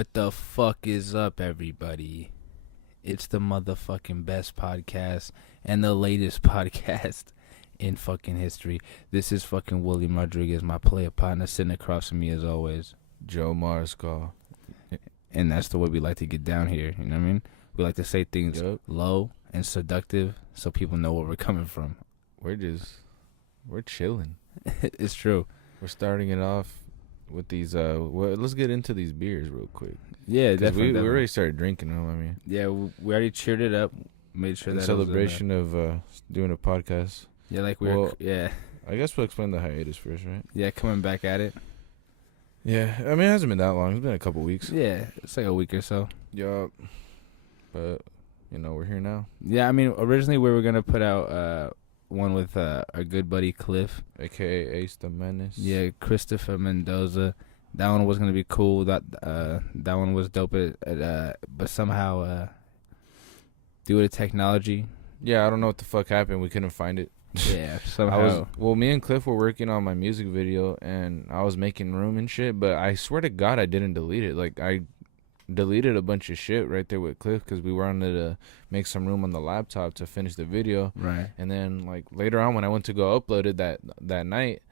What the fuck is up, everybody? It's the motherfucking best podcast and the latest podcast in fucking history. This is fucking William Rodriguez, my player partner, sitting across from me as always, Joe Marscall. and that's the way we like to get down here. You know what I mean? We like to say things low and seductive so people know where we're coming from. We're chilling. It's true. We're starting it off with these. Let's get into these beers real quick. Yeah, 'Cause definitely. we already started drinking them. I mean, yeah, we already cheered it up. Made sure in that celebration of doing a podcast. Yeah, like I guess we'll explain the hiatus first, right? Yeah, coming back at it. Yeah, I mean, it hasn't been that long. It's been a couple weeks. Yeah, it's like a week or so. Yup. But we're here now. Yeah, I mean, originally we were gonna put out one with our good buddy Cliff, aka Ace the Menace. Yeah, Christopher Mendoza. That one was gonna be cool. That one was dope. But somehow, due to technology. Yeah, I don't know what the fuck happened. We couldn't find it. Yeah, somehow. Me and Cliff were working on my music video, and I was making room and shit. But I swear to God, I didn't delete it. Like I deleted a bunch of shit right there with Cliff because we wanted to make some room on the laptop to finish the video. Right. And then like later on when I went to go upload it that night,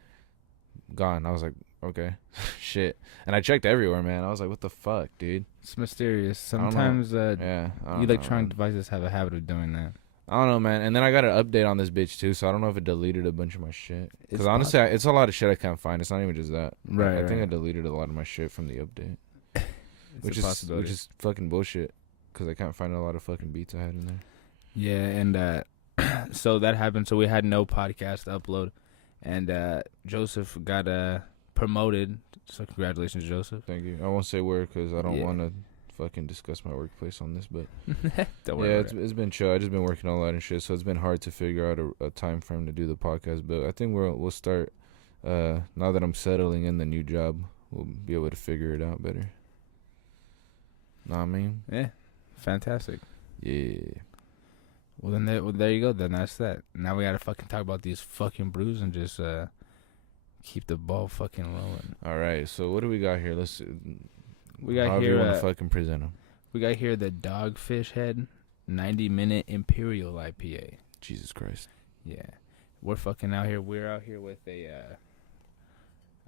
gone. I was like, okay, shit. And I checked everywhere, man. I was like, what the fuck, dude? It's mysterious. Sometimes electronic know. devices have a habit of doing that. I don't know, man. And then I got an update on this bitch too, so I don't know if it deleted a bunch of my shit. Because honestly, it's a lot of shit I can't find. It's not even just that. Right. I think I deleted a lot of my shit from the update. Which is fucking bullshit, because I can't find a lot of fucking beats I had in there. Yeah, and so that happened. So we had no podcast to upload, and Joseph got promoted. So congratulations, Joseph. Thank you. I won't say where because I don't want to fucking discuss my workplace on this, but don't worry. Yeah, it's been chill. I just been working a lot and shit, so it's been hard to figure out a time frame to do the podcast. But I think we'll start now that I'm settling in the new job. We'll be able to figure it out better. Know what I mean? Yeah, fantastic. Yeah. Well, then there you go. Then that's that. Now we gotta fucking talk about these fucking brews and just keep the ball fucking rolling. All right. So what do we got here? We got however here. You want to fucking present them? We got here the Dogfish Head 90-minute Imperial IPA. Jesus Christ. Yeah, we're fucking out here. We're out here with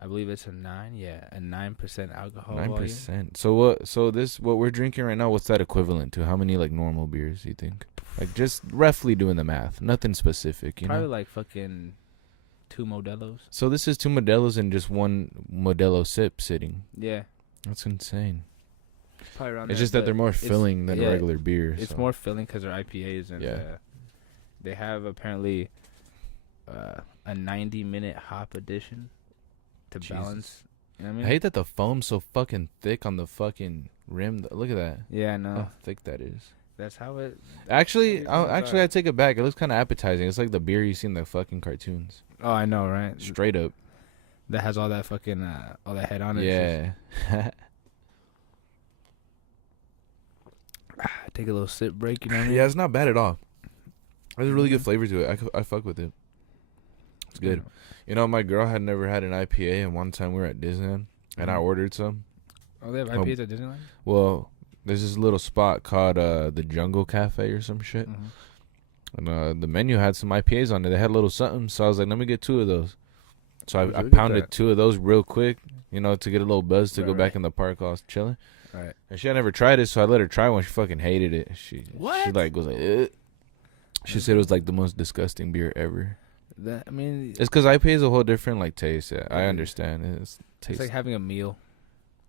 I believe it's a 9%. Yeah, a 9% alcohol. 9%. So what we're drinking right now? What's that equivalent to? How many like normal beers do you think? Like just roughly doing the math. Nothing specific. Probably like fucking 2 Modelos. So this is 2 Modelos and just 1 Modelo sip sitting. Yeah. That's insane. Probably around. It's just that they're more filling than a regular beer. It's more filling because they're IPAs, and they have apparently a 90-minute hop edition to balance. You know what I mean? I hate that the foam's so fucking thick on the fucking rim. Look at that. Yeah, I know. How thick that is. That's how it. Actually, I take it back. It looks kind of appetizing. It's like the beer you see in the fucking cartoons. Oh, I know, right? Straight up. That has all that fucking all that head on it. Yeah. Take a little sip break, you know what I mean? Yeah, it's not bad at all. There's a really good flavor to it. I fuck with it. It's good. You know, my girl had never had an IPA, and one time we were at Disneyland, and I ordered some. Oh, they have IPAs at Disneyland? Well, there's this little spot called the Jungle Cafe or some shit. Mm-hmm. And the menu had some IPAs on it. They had a little something, so I was like, let me get 2 of those. So I pounded 2 of those real quick, to get a little buzz to go back in the park while I was chilling. Right. And she had never tried it, so I let her try one. She fucking hated it. She like goes like, ugh. She said it was like the most disgusting beer ever. It's because IPA is a whole different like taste. Yeah, I understand. It's like having a meal.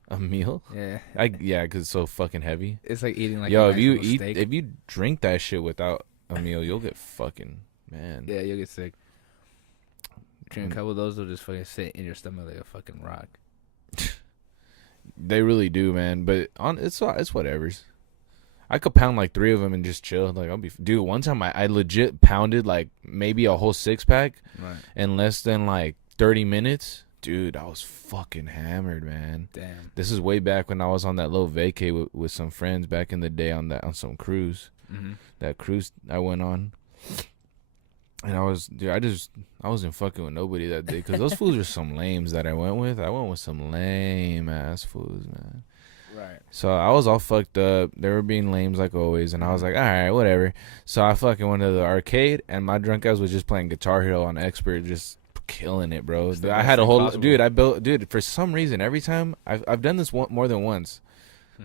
A meal? Yeah. Because it's so fucking heavy. It's like eating like if you drink that shit without a meal, you'll get fucking man. Yeah, you'll get sick. Drink a couple of those, will just fucking sit in your stomach like a fucking rock. They really do, man. But it's whatever's. I could pound like 3 of them and just chill. Like dude. One time I legit pounded like maybe a whole 6-pack in less than like 30 minutes. Dude, I was fucking hammered, man. Damn. This is way back when I was on that little vacay with some friends back in the day on some cruise. Mm-hmm. That cruise I went on. And I wasn't fucking with nobody that day because those fools are some lames that I went with. I went with some lame ass fools, man. Right. So I was all fucked up. They were being lames like always, and I was like, all right, whatever. So I fucking went to the arcade, and my drunk ass was just playing Guitar Hero on Expert, just killing it, bro. I had a whole dude. For some reason, every time I've done this more than once.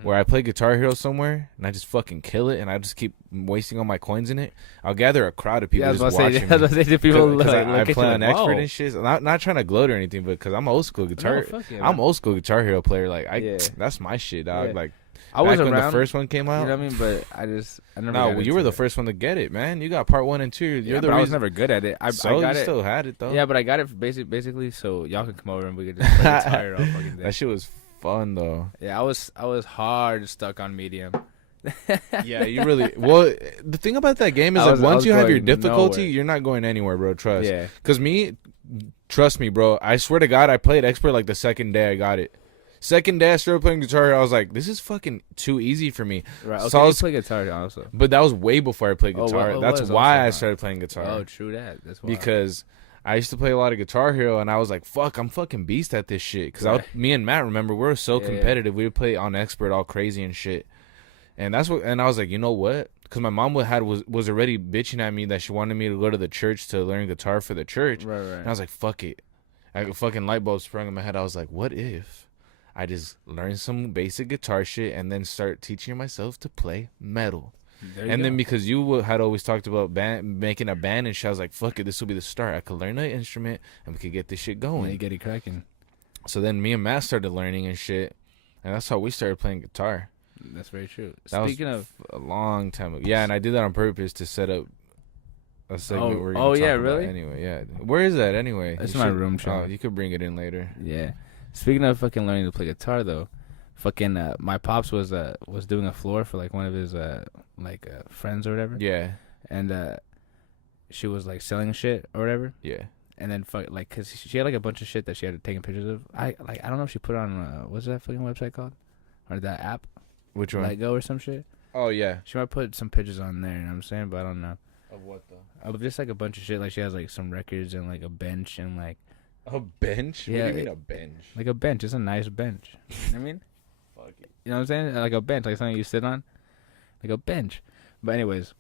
Where I play Guitar Hero somewhere and I just fucking kill it and I just keep wasting all my coins in it. I'll gather a crowd of people just watching me. I was about to say, people I play on Expert and shit. So not trying to gloat or anything, but because I'm old school guitar. I'm old school Guitar Hero player. Like that's my shit, dog. Like I was around when the first one came out. You know what I mean? But I never. No, you were the first one to get it, man. You got part 1 and 2. I was never good at it. I got it. Still had it though. Yeah, but I got it basically so y'all can come over and we could just play Guitar Hero all fucking day. That shit was fun though. Yeah, I was hard stuck on medium. Yeah, you really. Well, the thing about that game is that once you have your difficulty, you're not going anywhere, bro. Trust. Yeah. Cause trust me, bro. I swear to God, I played Expert like the second day I got it. Second day I started playing guitar, I was like, this is fucking too easy for me. Right. Okay, so I was play guitar also. But that was way before I played guitar. That's why I started playing guitar. Oh, true that. That's why. Because I used to play a lot of Guitar Hero, and I was like, fuck, I'm fucking beast at this shit. Because me and Matt, remember, we were so competitive. We would play on Expert all crazy and shit. And I was like, you know what? Because my mom was already bitching at me that she wanted me to go to the church to learn guitar for the church. Right. And I was like, fuck it. A fucking light bulb sprung in my head. I was like, what if I just learn some basic guitar shit and then start teaching myself to play metal? And then because you had always talked about making a band and shit, I was like, fuck it, this will be the start. I could learn an instrument and we could get this shit going. Yeah, you get it cracking. So then me and Matt started learning and shit, and that's how we started playing guitar. That's very true. Speaking of a long time ago. Yeah, and I did that on purpose to set up a segment where you're yeah, really? Anyway, yeah. Where is that anyway? It's my room, show. You could bring it in later. Yeah. Speaking of fucking learning to play guitar though, fucking my pops was doing a floor for like one of his friends or whatever. Yeah. And she was like selling shit or whatever. Yeah. And then cause she had like a bunch of shit that she had taken pictures of. I don't know if she put it on what's that fucking website called, or that app. Which one? Lego or some shit. Oh yeah. She might put some pictures on there. You know what I'm saying? But I don't know. Of what though? Of just like a bunch of shit. Like she has like some records and like a bench and like. A bench? Yeah. What do you mean a bench? Like a bench. It's a nice bench. You know what I mean? Fuck it. You know what I'm saying? Like a bench, like something you sit on, like a bench. But anyways,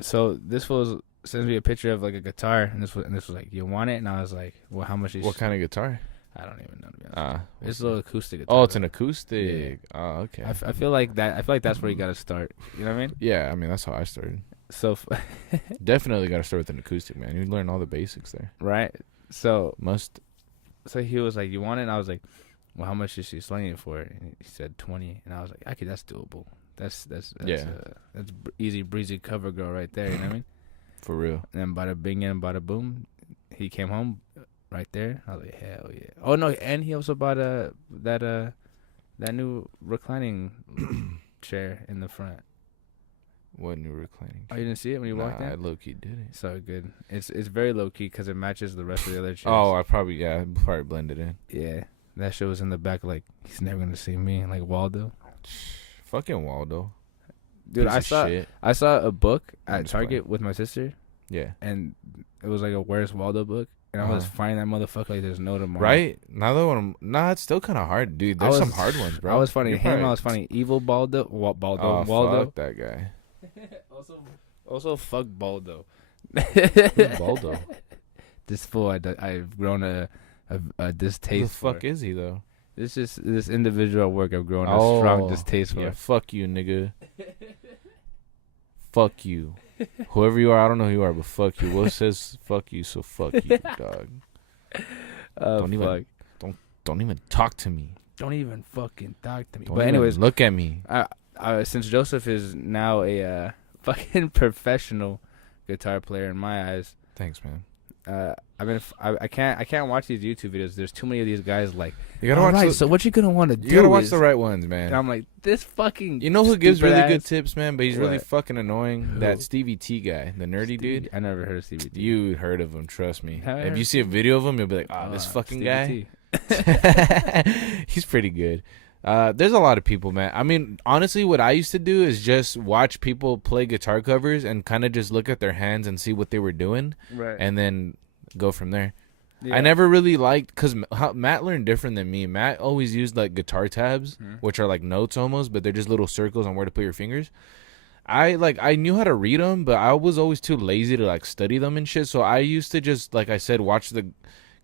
so this fool sends me a picture of like a guitar, and this was like, "You want it?" And I was like, "Well, how much is?" What kind of guitar? I don't even know, to be honest. It's a little acoustic guitar. Oh, it's an acoustic. Yeah. Oh, okay. I feel like that's where you gotta start. You know what I mean? Yeah, I mean that's how I started. So definitely gotta start with an acoustic, man. You learn all the basics there. Right. So must. So he was like, "You want it?" And I was like, "Well, how much is she selling it for?" And he said 20, and I was like, "Okay, that's doable. That's easy breezy cover girl right there." You know what I mean? For real. And then bada bing and bada boom, he came home right there. I was like, hell yeah. Oh no, and he also bought that new reclining chair in the front. What new reclining? Oh, you didn't see it when you walked in? I low key did it. So good. It's very low key because it matches the rest of the other chairs. Oh, I probably blended in. Yeah, that shit was in the back. Like he's never gonna see me. Like Waldo. Fucking Waldo. Dude, I saw a book at Target with my sister. Yeah. And it was like a Where's Waldo book. And I was finding that motherfucker like there's no tomorrow. Right? It's still kind of hard, dude. There's some hard ones, bro. I was finding him. I was finding Evil Baldo. Waldo. Fuck that guy. also fuck Baldo. Baldo. This fool, I've grown a distaste for. Who the fuck is he, though? This individual at work I've grown a strong distaste for. Yeah, fuck you, nigga. Fuck you. Whoever you are, I don't know who you are, but fuck you. Will says fuck you, so fuck you, dog. Don't even talk to me. Don't even fucking talk to me. But anyways, look at me. Since Joseph is now a fucking professional guitar player in my eyes. Thanks, man. I can't watch these YouTube videos. There's too many of these guys. Like, you gotta watch. So what you gonna want to do? You gotta watch the right ones, man. And I'm like, this fucking. You know who gives really good tips, man? But he's really fucking annoying. Who? That Stevie T guy, the nerdy dude. I never heard of Stevie T. You heard of him? Trust me. If you see a video of him, you'll be like, this fucking Stevie guy. He's pretty good. There's a lot of people, man. I mean, honestly, what I used to do is just watch people play guitar covers and kind of just look at their hands and see what they were doing, right? And then go from there. I never really liked, because Matt learned different than me. Matt always used like guitar tabs, which are like notes almost, but they're just little circles on where to put your fingers. I knew how to read them, but I was always too lazy to like study them and shit. So I used to just, like I said, watch the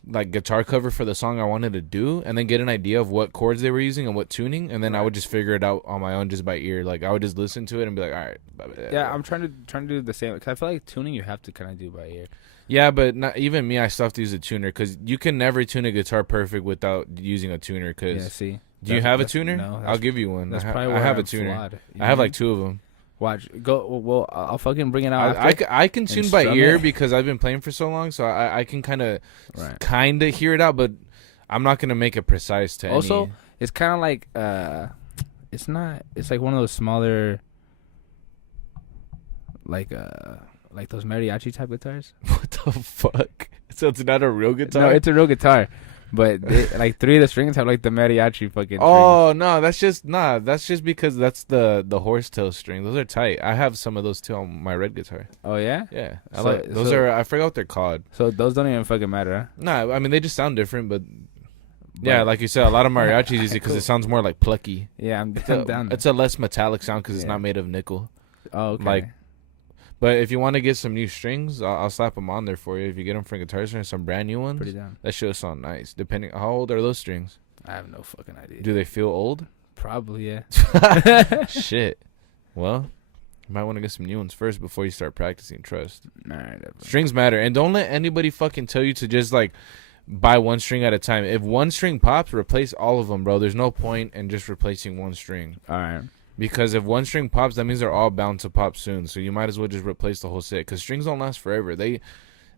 like guitar cover for the song I wanted to do, and then get an idea of what chords they were using and what tuning, and then I would just figure it out on my own just by ear. Like I would just listen to it and be like, all right. Yeah, I'm trying to do the same, because I feel like tuning you have to kind of do by ear. Yeah, but not even me. I still have to use a tuner, because you can never tune a guitar perfect without using a tuner. Cause yeah, see, do you have a tuner? No, I'll give you one. That's probably where I have I'm a tuner. flawed, I have like 2 of them. Watch, go. Well, I'll fucking bring it out. I can tune by ear because I've been playing for so long, so I can kind of hear it out, but I'm not gonna make it precise to also, any. It's kind of like it's not. It's like one of those smaller, like those mariachi type guitars. What the fuck? So it's not a real guitar? No, it's a real guitar. But like 3 of the strings have like the mariachi fucking. Oh strings. No, that's just because that's the horsetail string. Those are tight. I have some of those too on my red guitar. Oh yeah. Yeah, those are. I forgot what they're called. So those don't even fucking matter. Huh? Nah, I mean they just sound different, but yeah, like you said, a lot of mariachis use it because it sounds more like plucky. Yeah, I'm down. It's a less metallic sound because it's not made of nickel. Oh, okay. Like, but if you want to get some new strings, I'll slap them on there for you. If you get them from Guitar Center, some brand new ones, pretty down. That should sound nice. Depending, how old are those strings? I have no fucking idea. Do they feel old? Probably, yeah. Shit. Well, you might want to get some new ones first before you start practicing. Trust. All right, definitely. Strings matter, and don't let anybody fucking tell you to just like buy one string at a time. If one string pops, replace all of them, bro. There's no point in just replacing one string. All right. Because if one string pops, that means they're all bound to pop soon. So you might as well just replace the whole set. Because strings don't last forever. They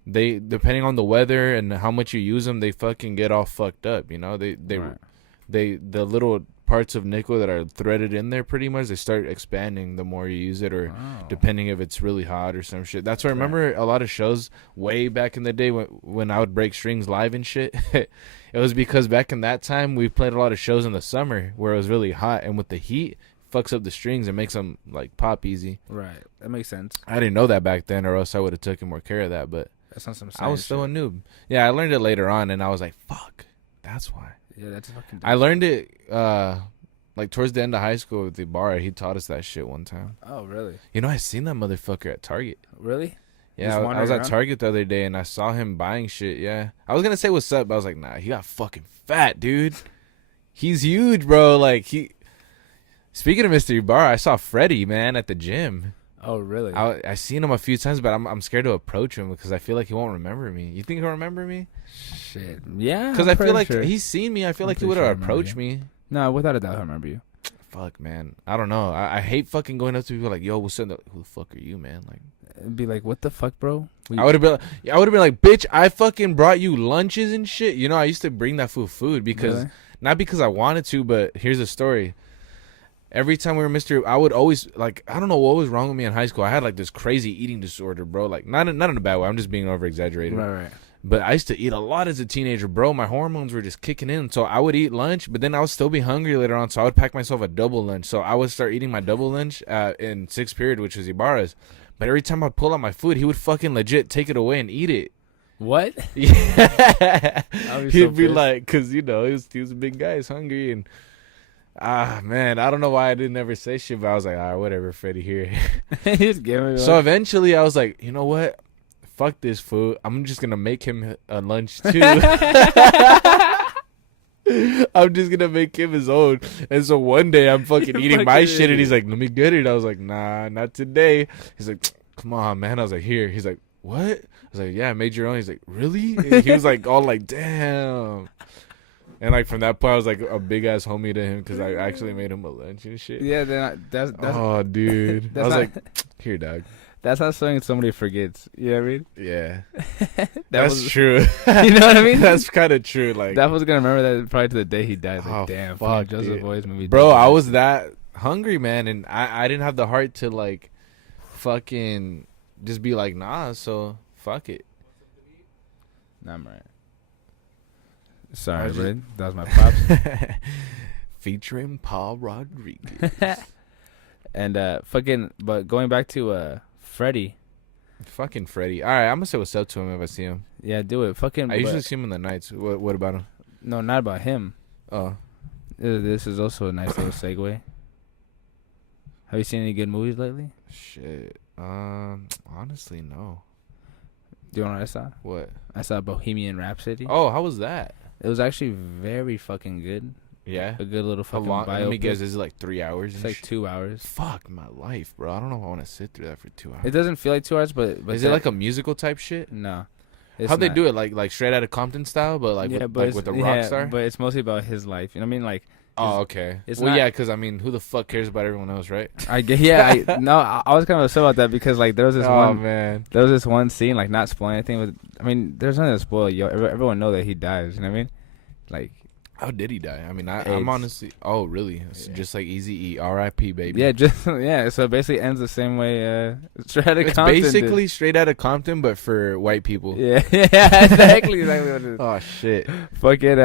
depending on the weather and how much you use them, they fucking get all fucked up. You know, the little parts of nickel that are threaded in there, pretty much, they start expanding the more you use it, or depending if it's really hot or some shit. That's why I remember a lot of shows way back in the day when I would break strings live and shit. It was because back in that time we played a lot of shows in the summer where it was really hot, and with the heat, fucks up the strings and makes them like pop easy. Right, that makes sense. I didn't know that back then, or else I would have taken more care of that. But that's not some. I was still a noob. Yeah, I learned it later on, and I was like, "Fuck, that's why." Yeah, that's fucking. I learned it like towards the end of high school with Ibarra. He taught us that shit one time. Oh, really? You know, I seen that motherfucker at Target. Really? Yeah, I was at Target the other day, and I saw him buying shit. Yeah, I was gonna say what's up, but I was like, nah, he got fucking fat, dude. He's huge, bro. Like he. Speaking of Mr. Ibarra, I saw Freddie, man, at the gym. Oh, really? I seen him a few times, but I'm scared to approach him because I feel like he won't remember me. You think he'll remember me? Shit. Yeah. Because I feel like he's seen me. I feel like he would have approached me. No, without a doubt, I remember you. Fuck, man. I don't know. I hate fucking going up to people like, yo, what's up? Who the fuck are you, man? Like, it'd be like, what the fuck, bro? I would have been like, bitch, I fucking brought you lunches and shit. You know, I used to bring that food because, not because I wanted to, but here's the story. Every time we were I would always, like, I don't know what was wrong with me in high school. I had, like, this crazy eating disorder, bro. Like, not in a bad way. I'm just being over-exaggerated. Right. But I used to eat a lot as a teenager, bro. My hormones were just kicking in. So I would eat lunch, but then I would still be hungry later on. So I would pack myself a double lunch. So I would start eating my double lunch in 6th period, which was Ibarra's. But every time I'd pull out my food, he would fucking legit take it away and eat it. What? Yeah. He'd be like, because, you know, he was a big guy. He's hungry and... man, I don't know why I didn't ever say shit, but I was like, all right, whatever, Freddie, here. Just give me so eventually I was like, you know what? Fuck this food. I'm just going to make him a lunch too. I'm just going to make him his own. And so one day I'm fucking eating my shit and he's like, let me get it. I was like, nah, not today. He's like, come on, man. I was like, here. He's like, what? I was like, yeah, I made your own. He's like, really? And he was like, all like, damn. And, like, from that point, I was, like, a big-ass homie to him because I actually made him a lunch and shit. Yeah, that's oh, dude. I was like, here, dog. That's not something somebody forgets. You know what I mean? Yeah. That's true. You know what I mean? That's kind of true. Like, that was going to remember that probably to the day he died. Like, oh, damn, fuck, Joseph always made me bro, I was that hungry, man, and I didn't have the heart to, like, fucking just be like, nah, so fuck it. Nah, I'm right. Sorry, bro. That was my pops. Featuring Paul Rodriguez. And but going back to Freddie. Fucking Freddie. All right, I'm gonna say what's up to him if I see him. Yeah, do it. Fucking. I usually see him in the nights. What about him? No, not about him. Oh, This is also a nice little segue. Have you seen any good movies lately? shit. Honestly, no. Do you know what I saw? What? I saw Bohemian Rhapsody. Oh, how was that? It was actually very fucking good. Yeah. A good little How fucking long? biopic. Let me guess. Is it like 3 hours? It's like 2 hours. Fuck my life, bro. I don't know if I want to sit through that for 2 hours. It doesn't feel like 2 hours, but Is it like a musical type shit? No. How'd they do it? Like straight out of Compton style, but like with the rock star? But it's mostly about his life. You know what I mean? Like. Oh, okay. It's well, not, yeah, because I mean, who the fuck cares about everyone else, right? I was kind of upset about that because like there was this there was this one scene, like not spoiling anything, but I mean, there's nothing to spoil. Everyone know that he dies. You know what I mean? Like, how did he die? I mean, I'm honestly. Oh, really? It's just like Eazy-E, R.I.P. baby. Yeah, So it basically ends the same way. Straight out of it's Compton. It's basically straight out of Compton, but for white people. Yeah, exactly what it is. Oh shit. Fuck it.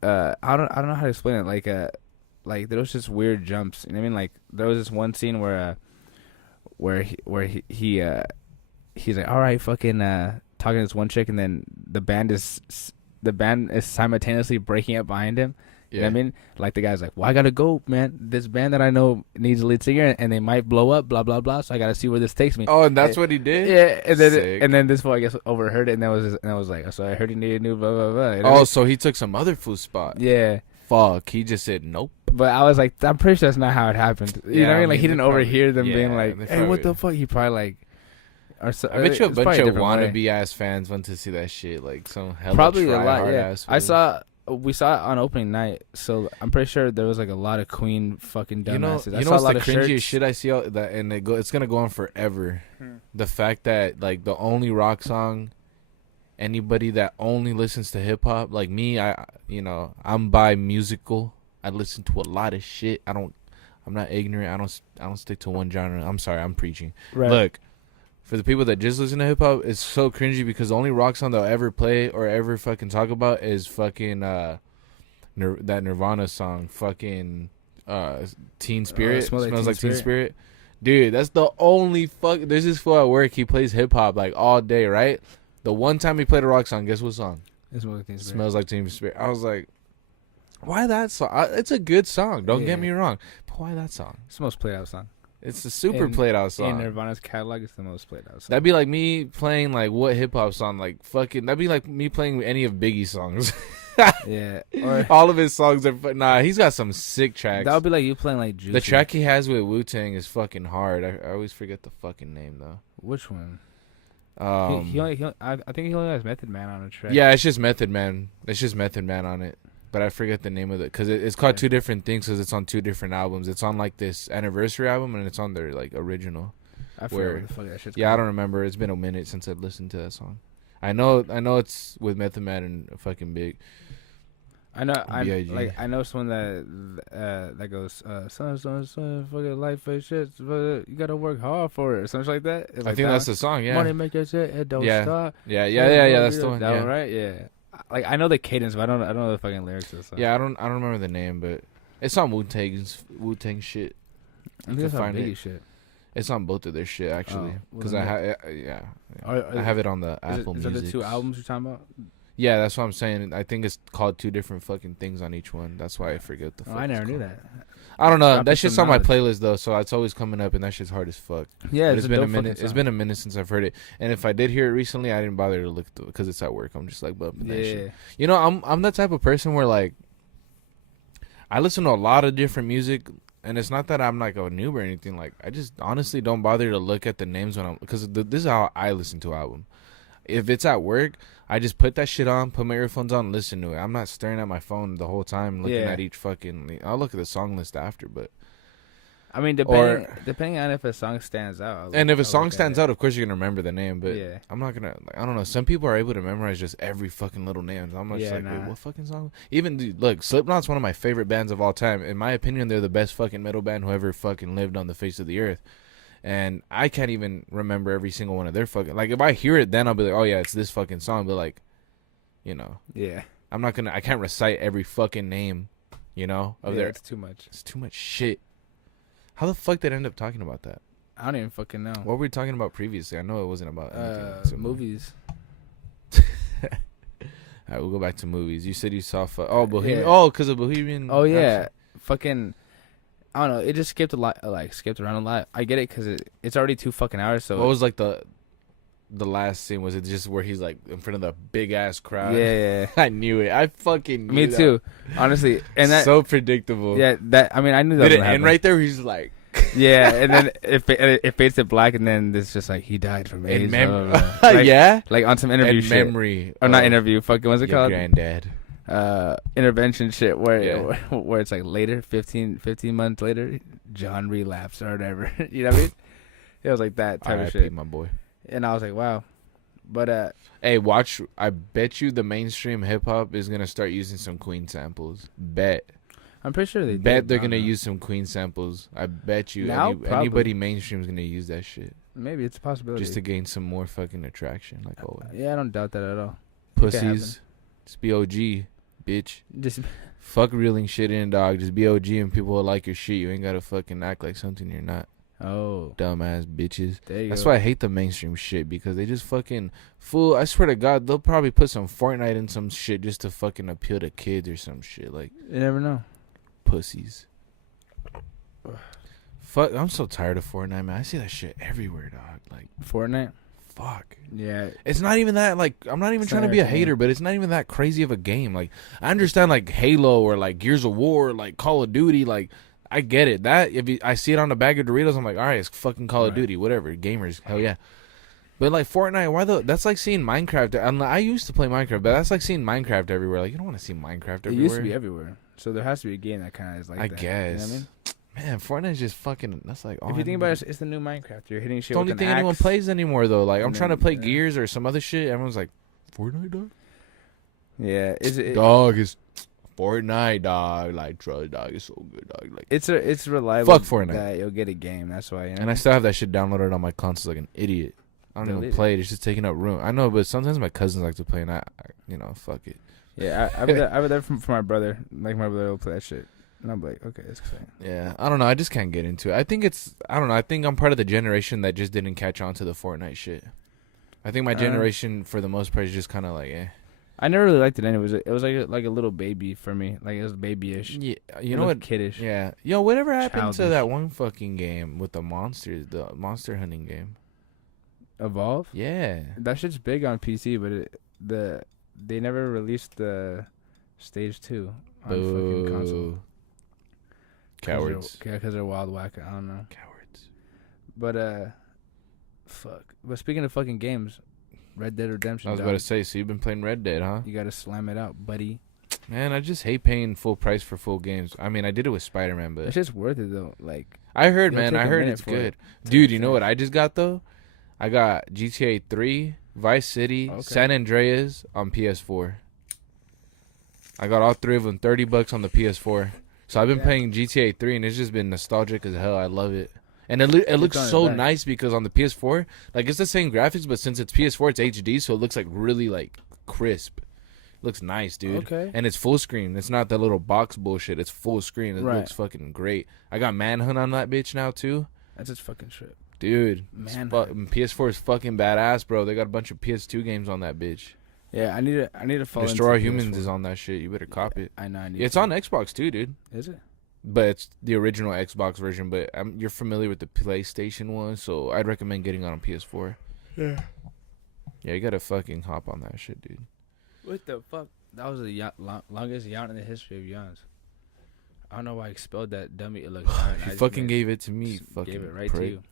I don't know how to explain it. Like there was just weird jumps. You know what I mean? Like there was this one scene where he's like, all right, fucking talking to this one chick, and then the band is simultaneously breaking up behind him. You know what I mean? Like the guy's like, well, I gotta go, man. This band that I know needs a lead singer, and they might blow up, blah blah blah. So I gotta see where this takes me. Oh, and that's what he did. Yeah, and then this fool, I guess, overheard it, and I was like, so I heard he needed a new blah blah blah. You know so he took some other fool's spot. Yeah. Fuck. He just said nope. But I was like, I'm pretty sure that's not how it happened. You know what I mean? Like he didn't overhear them being like, hey, what the fuck? He probably like. I bet you a bunch of wannabe ass fans went to see that shit. Like some hella probably a lot. Yeah, ass we saw it on opening night, so I'm pretty sure there was like a lot of Queen fucking dumbasses. You know what's the cringiest shit I see out that, and it's gonna go on forever. The fact that like the only rock song, anybody that only listens to hip hop, like me, I'm bi-musical. I listen to a lot of shit. I'm not ignorant. I don't stick to one genre. I'm sorry, I'm preaching. Right. Look. For the people that just listen to hip hop, it's so cringy because the only rock song they'll ever play or ever fucking talk about is fucking that Nirvana song, fucking Teen Spirit. Smells like Teen Spirit. Dude, that's the only fuck. There's this fool at work. He plays hip hop like all day, right? The one time he played a rock song, guess what song? Smells like Teen Spirit. I was like, why that song? It's a good song. Don't get me wrong, but why that song? It's the most played out song. It's the super played out song. In Nirvana's catalog, it's the most played out song. That'd be like me playing like what hip hop song? Like fucking. That'd be like me playing any of Biggie's songs. Yeah. Or all of his songs are. Nah, he's got some sick tracks. That would be like you playing like Juicy. The track he has with Wu-Tang is fucking hard. I always forget the fucking name though. Which one? I think he only has Method Man on a track. Yeah, it's just Method Man. It's just Method Man on it. But I forget the name of it because it's called two different things because it's on two different albums. It's on like this anniversary album and it's on their like original. I forget what the fuck that shit's called. I don't remember. It's been a minute since I've listened to that song. I know it's with Method Man and fucking Big. I know someone that goes son fucking life is shit, but you gotta work hard for it or something like that. It's I think that's the song. Yeah, money make that shit. It don't stop. Yeah. That's the one. That one, right? Yeah. Like I know the cadence, but I don't know the fucking lyrics of the song. Yeah, I don't remember the name, but it's on Wu-Tang shit. I think it's on Biggie shit. It's on both of their shit actually, because I have it on the Apple Music. Is it the two albums you're talking about? Yeah, that's what I'm saying. I think it's called two different fucking things on each one. That's why I forget the. I never knew that. I don't know. That shit's on my playlist though, so it's always coming up, and that shit's hard as fuck. Yeah, it's been a minute. It's been a minute since I've heard it, and if I did hear it recently, I didn't bother to look through it because it's at work. I'm just like bumping that shit. You know, I'm that type of person where like I listen to a lot of different music, and it's not that I'm like a noob or anything. Like I just honestly don't bother to look at the names when because this is how I listen to an album. If it's at work, I just put that shit on, put my earphones on, and listen to it. I'm not staring at my phone the whole time looking at each fucking. I'll look at the song list after, but. I mean, depending on if a song stands out. And if a song stands out, of course you're gonna remember the name. But I'm not gonna. Like, I don't know. Some people are able to memorize just every fucking little name. I'm just like, wait, what fucking song? Even dude, look, Slipknot's one of my favorite bands of all time. In my opinion, they're the best fucking metal band who ever fucking lived on the face of the earth. And I can't even remember every single one of their fucking. Like if I hear it, then I'll be like, oh yeah, it's this fucking song. But like, you know, I'm not gonna. I can't recite every fucking name. You know, of their. It's too much. It's too much shit. How the fuck did I end up talking about that? I don't even fucking know. What were we talking about previously? I know it wasn't about anything. Movies. All right, we'll go back to movies. You said you saw Bohemian. Yeah. Oh, because of Bohemian. Oh yeah, fucking. I don't know. It just skipped a lot. Like skipped around a lot. I get it because it's already 2 fucking hours. So what was like the last scene? Was it just where he's like in front of the big ass crowd? Yeah. I knew it. I fucking knew Me too. Honestly, and that so predictable. Yeah, that I mean I knew that. Did was it gonna end happen. right there? Where he's like. Yeah, and then it fades to black, and then it's just like he died from AIDS. Like, yeah, like on some interview in shit. memory, Or not interview. Fucking what's it called? Granddad. Intervention shit where Yeah. where it's like later, 15 months later, John relapsed or whatever. You know what I mean? It was like that type of shit. My boy. And I was like, wow. But hey, watch. I bet you the mainstream hip hop is gonna start using some Queen samples. Bet. I'm pretty sure they're gonna use some Queen samples. I bet you now, anybody mainstream is gonna use that shit. Maybe it's a possibility. Just to gain some more fucking attraction, like always. Yeah, I don't doubt that at all. Pussies. Just be OG, bitch. Just fuck reeling shit in, dog. Just be OG and people will like your shit. You ain't gotta fucking act like something you're not. Oh, dumbass bitches. That's why I hate the mainstream shit, because they just fucking fool. I swear to God, they'll probably put some Fortnite in some shit just to fucking appeal to kids or some shit. Like, you never know. Pussies. Fuck, I'm so tired of Fortnite, man. I see that shit everywhere, dog. Like, Fortnite. Fuck. Yeah. It's not even that, like, I'm not even trying to be a hater, but it's not even that crazy of a game. Like, I understand, like, Halo or, like, Gears of War, or, like, Call of Duty, like, I get it. That, I see it on the bag of Doritos, I'm like, all right, it's fucking Call of Duty, whatever. Gamers, hell yeah. But, like, Fortnite, that's like seeing Minecraft. I used to play Minecraft, but that's like seeing Minecraft everywhere. Like, you don't want to see Minecraft everywhere. It used to be everywhere. So there has to be a game that kind of is like that. I guess. You know what I mean? Man, Fortnitte's just fucking, that's like... If you think about it, it's the new Minecraft. You're hitting shit the with only an thing axe. anyone plays anymore, though. Like, I'm trying to play yeah. Gears or some other shit. Everyone's like, Fortnite, dog? Yeah. Dog is... Fortnite, dog. Like, trust, dog. It's so good, dog. Like, it's reliable. Fuck Fortnite. That you'll get a game. That's why. You know? And I still have that shit downloaded on my console like an idiot. I don't even play it. It's just taking up room. I know, but sometimes my cousins like to play, and I fuck it. Yeah, I would that from my brother. Like, my brother will play that shit. And I'm like, okay, it's exciting. Yeah, I don't know. I just can't get into it. I think I don't know. I think I'm part of the generation that just didn't catch on to the Fortnite shit. I think my generation, for the most part, is just kind of like, eh. I never really liked it anyways. It was like a little baby for me. Like, it was babyish. Yeah, you know what? Kiddish. Yeah. Yo, whatever happened Childish. to that one fucking game with the monsters, the monster hunting game? Evolve? Yeah. That shit's big on PC, but they never released the stage 2 on fucking console. Cowards. Because they're wild whack. I don't know. Cowards. But fuck. But speaking of fucking games, Red Dead Redemption. I was about to say, so you've been playing Red Dead, huh? You gotta slam it out, buddy. Man, I just hate paying full price for full games. I mean, I did it with Spider-Man, but It's just worth it though. Like, I heard, it'll man, take I a heard minute it's for good. it to Dude, you know finish. what I just got though? I got GTA 3, Vice City, San Andreas on PS4. I got all 3 of them, $30 on the PS4. So I've been playing GTA 3, and it's just been nostalgic as hell. I love it. And it looks so nice because on the PS4, like, it's the same graphics, but since it's PS4, it's HD, so it looks like really, like, crisp. It looks nice, dude. Okay. And it's full screen. It's not that little box bullshit. It's full screen. It looks fucking great. I got Manhunt on that bitch now, too. That's just fucking shit. Dude, PS4 is fucking badass, bro. They got a bunch of PS2 games on that bitch. Yeah, I need to follow. Destroy All Humans is on that shit. You better cop it. I know. It's on Xbox too, dude. Is it? But it's the original Xbox version. But you're familiar with the PlayStation one, so I'd recommend getting on a PS4. Yeah. Yeah, you gotta fucking hop on that shit, dude. What the fuck? That was the longest yawn in the history of yawns. I don't know why I expelled that dummy. It looked. You fucking gave it to me. Fucking gave it right prick. to you.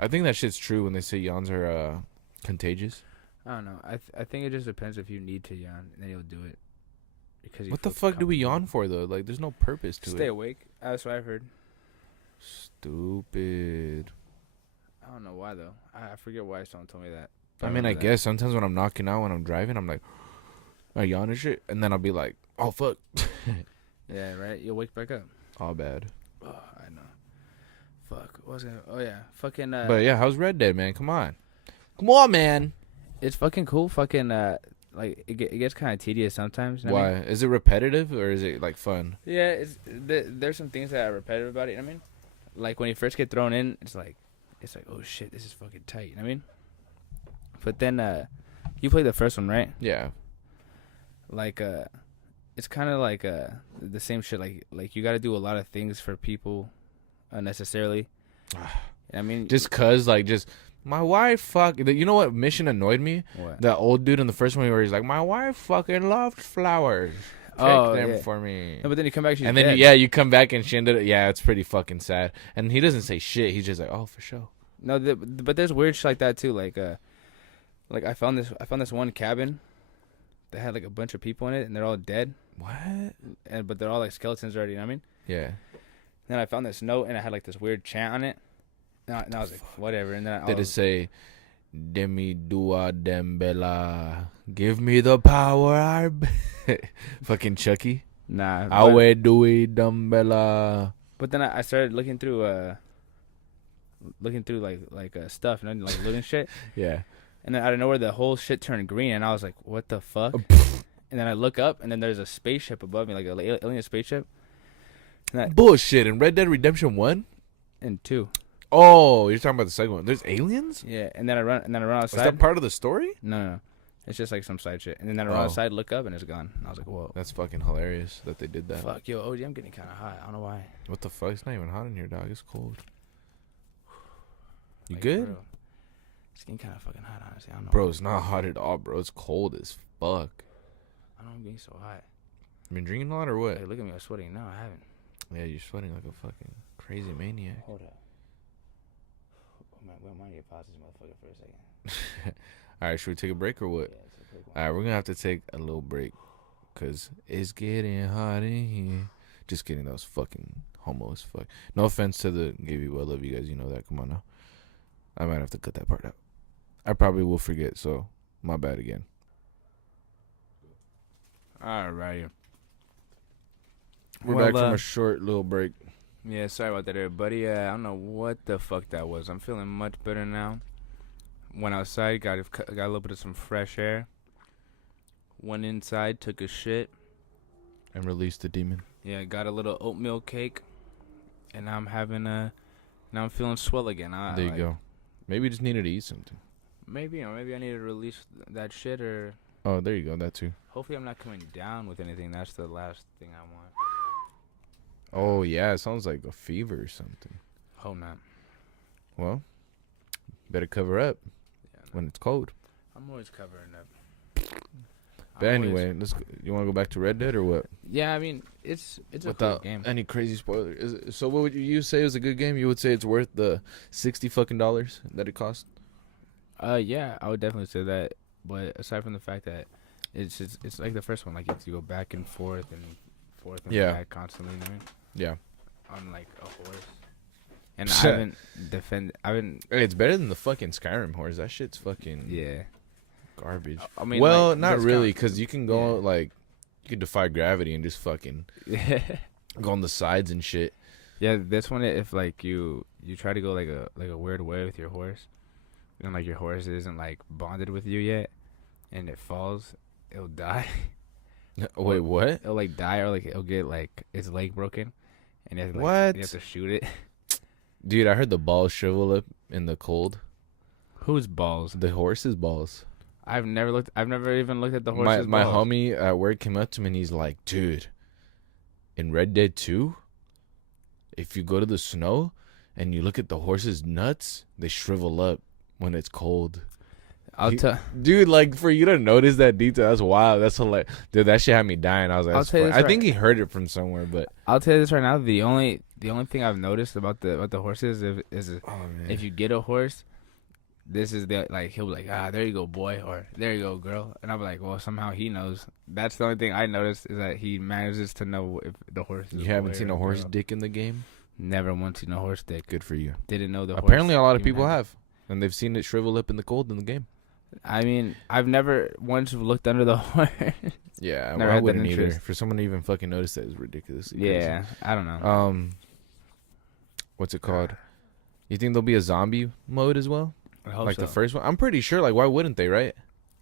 I think that shit's true when they say yawns are contagious. I don't know. I think it just depends if you need to yawn, and then you'll do it. Because what the fuck do we yawn for though? Like, there's no purpose to it. Stay awake. That's what I've heard. Stupid. I don't know why though. I forget why someone told me that. I mean, I guess sometimes when I'm knocking out when I'm driving, I'm like, I yawn and shit, and then I'll be like, oh fuck. Yeah, right. You'll wake back up. All bad. Oh, I know. Fuck. What was I? Oh yeah, fucking. But yeah, how's Red Dead, man? Come on, man. It's fucking cool. Fucking like it gets kind of tedious sometimes. You know Why? what I mean? Is it repetitive or is it like fun? Yeah, there's some things that are repetitive about it. You know what I mean, like when you first get thrown in, it's it's like, oh shit, this is fucking tight. You know what I mean? But then you played the first one, right? Yeah. Like it's kind of like the same shit. Like you got to do a lot of things for people unnecessarily. I mean, just cause like just my wife fuck. You know what mission annoyed me? What? That old dude in the first one where he's like, my wife fucking loved flowers. Pick them for me. No, but then you come back, she's and then dead. you come back and she ended up. Yeah, it's pretty fucking sad. And he doesn't say shit. He's just like, oh, for sure. No, but there's weird shit like that too. Like I found this one cabin that had like a bunch of people in it, and they're all dead. What? But they're all like skeletons already. You know what I mean? Yeah. Then I found this note, and I had like this weird chant on it. And I was like, whatever. And then Did it say, Demi Dua Dembela, give me the power? Fucking Chucky. Nah. Awe Dewey Dumbella. But then I started looking through like stuff and like looting shit. Yeah. And then out of nowhere, the whole shit turned green, and I was like, what the fuck? And then I look up, and then there's a spaceship above me, like an alien spaceship. Bullshit. In Red Dead Redemption 1? And 2. Oh, you're talking about the second one. There's aliens? Yeah, and then I run outside. Is that part of the story? No. It's just like some side shit. And then I run outside, look up, and it's gone. And I was like, whoa. That's fucking hilarious that they did that. Fuck, yo, OG, I'm getting kind of hot. I don't know why. What the fuck? It's not even hot in here, dog. It's cold. You like, good? Bro, it's getting kind of fucking hot, honestly. I don't know. Bro, it's not hot at all, bro. It's cold as fuck. I don't know, I'm getting so hot. You been drinking a lot or what? Like, look at me, I'm sweating. No, I haven't. Yeah, you're sweating like a fucking crazy maniac. Hold up. Oh, man, we might need to pause this motherfucker for a second. All right, should we take a break or what? Yeah, it's a quick one. All right, we're going to have to take a little break because it's getting hot in here. Just kidding. That was fucking homo as fuck. No offense to the gay people. I love you guys. You know that. Come on now. I might have to cut that part out. I probably will forget, so my bad again. All right. We're back from a short little break. Yeah, sorry about that, everybody. I don't know what the fuck that was. I'm feeling much better now. Went outside, got a little bit of some fresh air. Went inside, took a shit. And released the demon. Yeah, got a little oatmeal cake. And now I'm feeling swell again. There you go. Maybe you just needed to eat something. Maybe I need to release that shit, or... Oh, there you go. That too. Hopefully I'm not coming down with anything. That's the last thing I want. Oh, yeah. It sounds like a fever or something. Hope not. Well, better cover up when it's cold. I'm always covering up. But anyway, you want to go back to Red Dead or what? Yeah, I mean, it's a Without cool game. any crazy spoilers. So what would you say was a good game? You would say it's worth the $60 fucking that it cost? Yeah, I would definitely say that. But aside from the fact that it's like the first one, like you have to go back and forth and back constantly, you know what I mean? Yeah. On like a horse. And I haven't. Hey, it's better than the fucking Skyrim horse. That shit's fucking garbage. I mean, well, like, not really, because you can go like you can defy gravity and just fucking go on the sides and shit. Yeah, this one, if like you try to go like a weird way with your horse, and like your horse isn't like bonded with you yet, and it falls, it'll die. Wait, what? It'll like die, or like it'll get like its leg broken, and you have to, what? You have to shoot it. Dude, I heard the balls shrivel up in the cold. Whose balls? The horse's balls. I've never even looked at the horse's my balls. homie at work came up to me and he's like, dude, in Red Dead 2, if you go to the snow and you look at the horse's nuts, they shrivel up when it's cold. Dude, like, for you to notice that detail, that's wild. That's hilarious. Dude, that shit had me dying. I was like, I think he heard it from somewhere, but I'll tell you this right now. The only thing I've noticed about the horses is if you get a horse, this is like he'll be like, there you go, boy, or there you go, girl, and I'll be like, well, somehow he knows. That's the only thing I noticed, is that he manages to know if the horse is. You haven't seen a horse dick in the game? Never once seen a horse dick. Good for you. Didn't know the horse. Apparently a lot of people have, and they've seen it shrivel up in the cold in the game. I mean, I've never once looked under the horse. Yeah, I wouldn't either. For someone to even fucking notice that is ridiculous. Yeah, crazy. I don't know. What's it called? You think there'll be a zombie mode as well? I hope like so. The first one? I'm pretty sure. Like, why wouldn't they, right?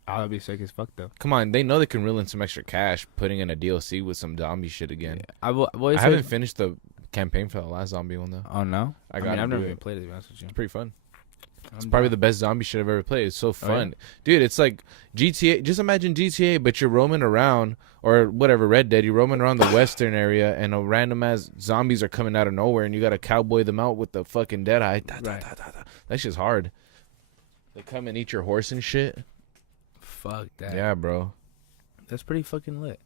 Oh, that'd be sick as fuck, though. Come on, they know they can reel in some extra cash putting in a DLC with some zombie shit again. Yeah. I haven't finished the campaign for the last zombie one, though. Oh, no? I've never even played it, to be honest with you. It's pretty fun. It's probably the best zombie shit I've ever played. It's so fun. Dude, it's like GTA. Just imagine GTA, but you're roaming around, or whatever, Red Dead, you're roaming around the western area, and a random-ass zombies are coming out of nowhere, and you got to cowboy them out with the fucking Deadeye. That shit's hard. They come and eat your horse and shit. Fuck that. Yeah, bro. That's pretty fucking lit.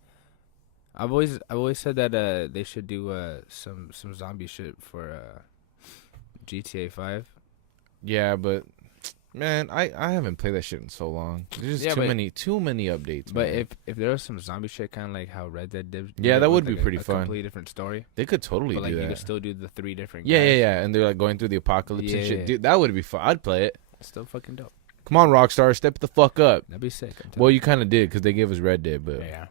I've always said that they should do some zombie shit for GTA 5. Yeah, but man, I haven't played that shit in so long. There's just too many updates. But man. if there was some zombie shit, kind of like how Red Dead did, yeah, that would be pretty fun. Completely different story. They could totally but, like, do that. You could still do the 3 different. Yeah, and they're like going through the apocalypse and shit. Dude, that would be fun. I'd play it. It's still fucking dope. Come on, Rockstar, step the fuck up. That'd be sick. Well, you kind of did because they gave us Red Dead, but yeah.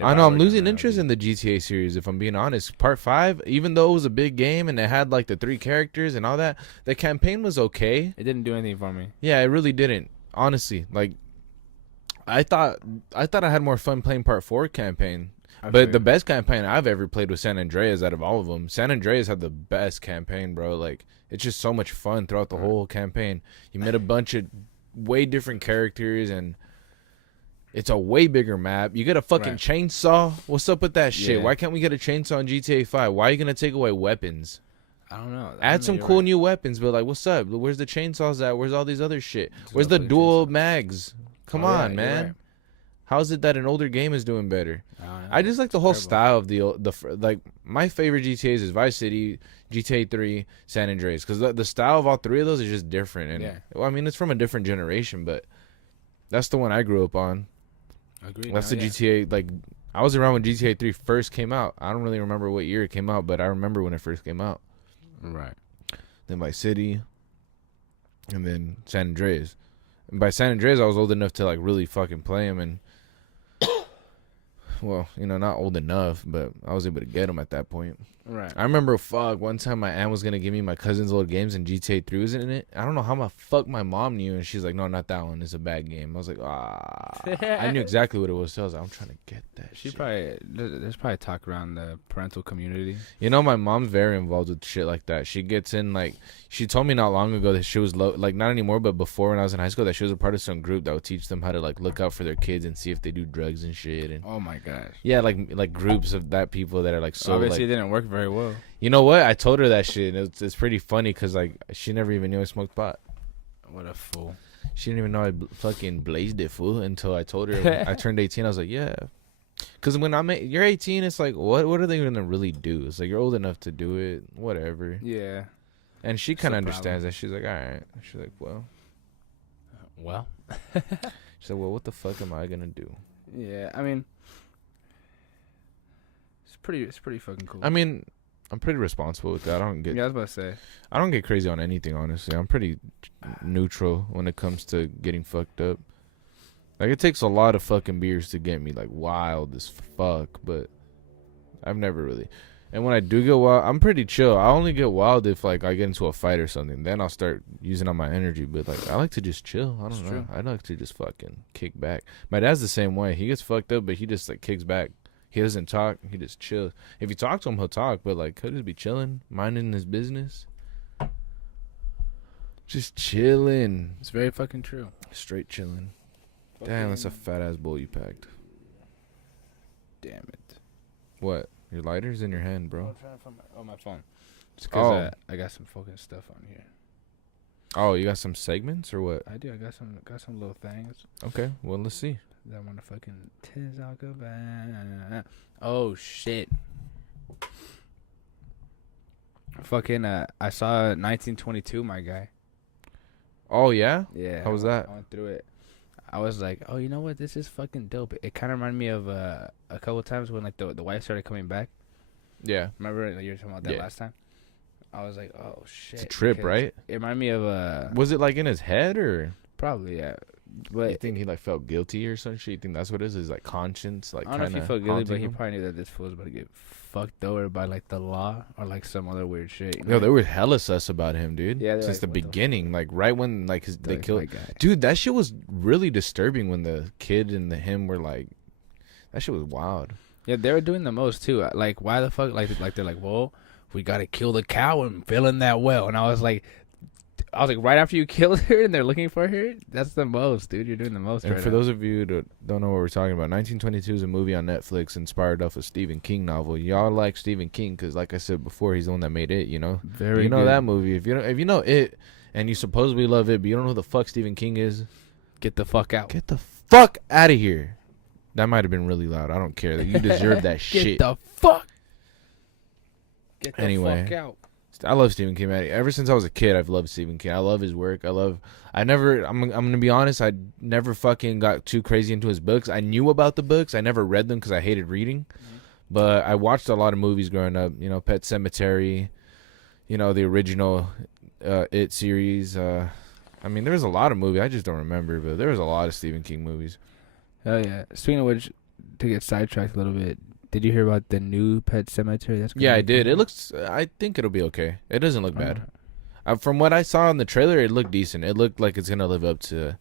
I know I'm losing interest in the GTA series, if I'm being honest. Part 5, even though it was a big game and it had like the 3 characters and all that, the campaign was okay. It didn't do anything for me. Yeah, it really didn't. Honestly, like I thought I had more fun playing Part 4 campaign. But the best campaign I've ever played was San Andreas out of all of them. San Andreas had the best campaign, bro. Like, it's just so much fun throughout the whole campaign. You met a bunch of way different characters, and it's a way bigger map. You get a fucking chainsaw. What's up with that shit? Why can't we get a chainsaw in GTA 5? Why are you going to take away weapons? I don't know. Add some cool new weapons, but like, what's up? Where's the chainsaws at? Where's all these other shit? Where's the dual mags? Come on, man. Right. How is it that an older game is doing better? I just like the whole style of the like, my favorite GTAs is Vice City, GTA 3, San Andreas, because the style of all 3 of those is just different. And well, I mean, it's from a different generation, but that's the one I grew up on. Agreed. That's the GTA. Like, I was around when GTA 3 first came out. I don't really remember what year it came out, but I remember when it first came out. Right. Then Vice City, and then San Andreas. And by San Andreas, I was old enough to like really fucking play them, and well, you know, not old enough, but I was able to get them at that point. Right. I remember, one time my aunt was gonna give me my cousin's old games, and GTA 3 was in it. I don't know how my mom knew, and she's like, "No, not that one. It's a bad game." I was like, I knew exactly what it was. So I was like, I'm trying to get that. There's probably talk around the parental community. You know, my mom's very involved with shit like that. She gets in, like, she told me not long ago that she was like, not anymore, but before when I was in high school, that she was a part of some group that would teach them how to like look out for their kids and see if they do drugs and shit. And oh my gosh. Yeah, like groups of that people that are like so. Obviously, like, it didn't work very well. You know what? I told her that shit. And it's pretty funny because like she never even knew I smoked pot. What a fool. She didn't even know I fucking blazed it, fool, until I told her when I turned 18. I was like, yeah. Because when you're 18, it's like, what are they going to really do? It's like, you're old enough to do it, whatever. Yeah. And she kind of understands that. She's like, all right. She's like, well. She said, well, what the fuck am I going to do? Yeah, I mean, it's pretty fucking cool. I mean, I'm pretty responsible with that. I was about to say. I don't get crazy on anything, honestly. I'm pretty neutral when it comes to getting fucked up. Like, it takes a lot of fucking beers to get me, like, wild as fuck, but I've never really. And when I do get wild, I'm pretty chill. I only get wild if, like, I get into a fight or something. Then I'll start using all my energy. But, like, I like to just chill. I don't know. True. I like to just fucking kick back. My dad's the same way. He gets fucked up, but he just, like, kicks back. He doesn't talk. He just chills. If you talk to him, he'll talk. But, like, he'll just be chilling, minding his business. Just chilling. It's very fucking true. Straight chilling. Damn, that's a fat-ass bowl you packed. Damn it. What? Your lighter's in your hand, bro. I'm trying to find my phone. Just because I got some fucking stuff on here. Oh, you got some segments or what? I do. I got some little things. Okay, well, let's see. That I want to fucking talk about. Oh, shit. Fucking, I saw 1922, my guy. Oh, yeah? Yeah. How was that? I went through it. I was like, oh, you know what? This is fucking dope. It kind of reminded me of a couple of times when, like, the wife started coming back. Yeah. Remember you were talking about that last time? I was like, oh, shit. It's a trip, right? It reminded me of Was it, like, in his head, or? Probably, yeah. But you think he, like, felt guilty or some shit? You think that's what it is? His, like, conscience, like, I don't know if he felt guilty, but he probably knew that this fool was about to get fucked over by, like, the law or, like, some other weird shit. You know? Yo, they were hella sus about him, dude. Yeah, since like, the beginning. Like, right when, like, they killed... Guy. Dude, that shit was really disturbing when the kid and him were, like... That shit was wild. Yeah, they were doing the most, too. Like, why the fuck? Like they're like, well, we got to kill the cow and feeling that well. And I was like... I was like, right after you killed her and they're looking for her? That's the most, dude. You're doing the most. And for those of you that don't know what we're talking about, 1922 is a movie on Netflix inspired off a Stephen King novel. Y'all like Stephen King because, like I said before, he's the one that made It, you know? Very You know good. that movie. If you know It and you supposedly love It, but you don't know who the fuck Stephen King is, Get the fuck out. get the fuck out of here. That might have been really loud. I don't care. You deserve that shit. Get the fuck Anyway. fuck out. I love Stephen King, man. Ever since I was a kid, I've loved Stephen King. I love his work. I'm gonna be honest, I never fucking got too crazy into his books. I knew about the books. I never read them because I hated reading. Mm-hmm. But I watched a lot of movies growing up. You know, Pet Sematary. You know, the original It series. I mean, there was a lot of movies. I just don't remember, but there was a lot of Stephen King movies. Oh yeah. Speaking of which, to get sidetracked a little bit, did you hear about the new Pet Cemetery? Yeah, I did. It looks. I think it'll be okay. It doesn't look bad. From what I saw in the trailer, it looked decent. It looked like it's gonna live up to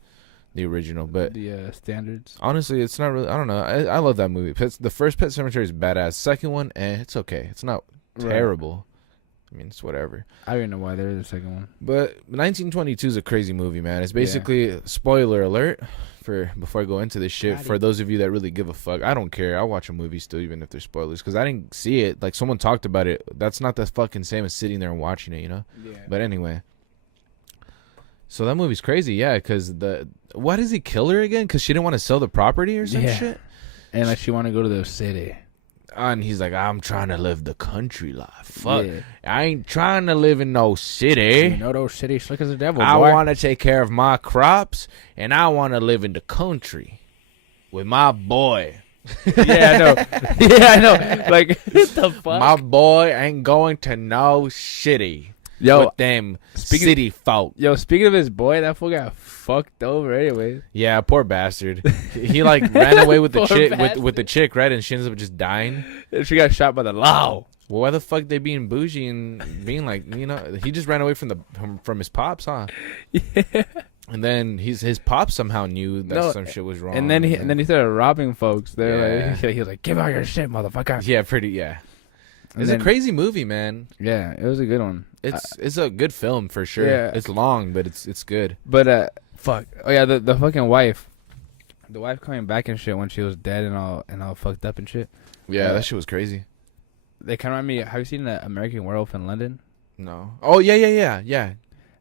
the original, but the standards. Honestly, it's not really. I don't know. I love that movie. The first Pet Cemetery is badass. Second one, it's okay. It's not terrible. I mean, it's whatever. I don't even know why there is a second one. But 1922 is a crazy movie, man. It's basically spoiler alert for before I go into this shit. For those of you that really give a fuck, I don't care. I'll watch a movie still, even if there's spoilers, because I didn't see it. Like someone talked about it. That's not the fucking same as sitting there and watching it, you know. Yeah. But anyway, so that movie's crazy, yeah. Because why does he kill her again? Because she didn't want to sell the property or some shit. And like she wanted to go to the city. And he's like, I'm trying to live the country life. Fuck. Yeah. I ain't trying to live in no city. You know those cities slick as the devil, I want to take care of my crops, and I want to live in the country with my boy. Yeah, I know. Yeah, I know. Like, what the fuck? My boy ain't going to no city. Yo, with them city folk. Yo, speaking of his boy, that fool got fucked over anyway. Yeah, poor bastard. He like ran away with the chick with the chick, right? And she ends up just dying. And she got shot by the law. Well, why the fuck they being bougie and being like, you know, he just ran away from his pops, huh? Yeah. And then his pops somehow knew that some shit was wrong. And then he started robbing folks. Like, he was like, "Give out your shit, motherfucker." Yeah, It's a crazy movie, man. Yeah, it was a good one. It's a good film for sure. Yeah. It's long, but it's good. But fuck. Oh yeah, the fucking wife. The wife coming back and shit when she was dead and all fucked up and shit. Yeah, that shit was crazy. They kind of remind me. Have you seen the American Werewolf in London? No. Oh yeah.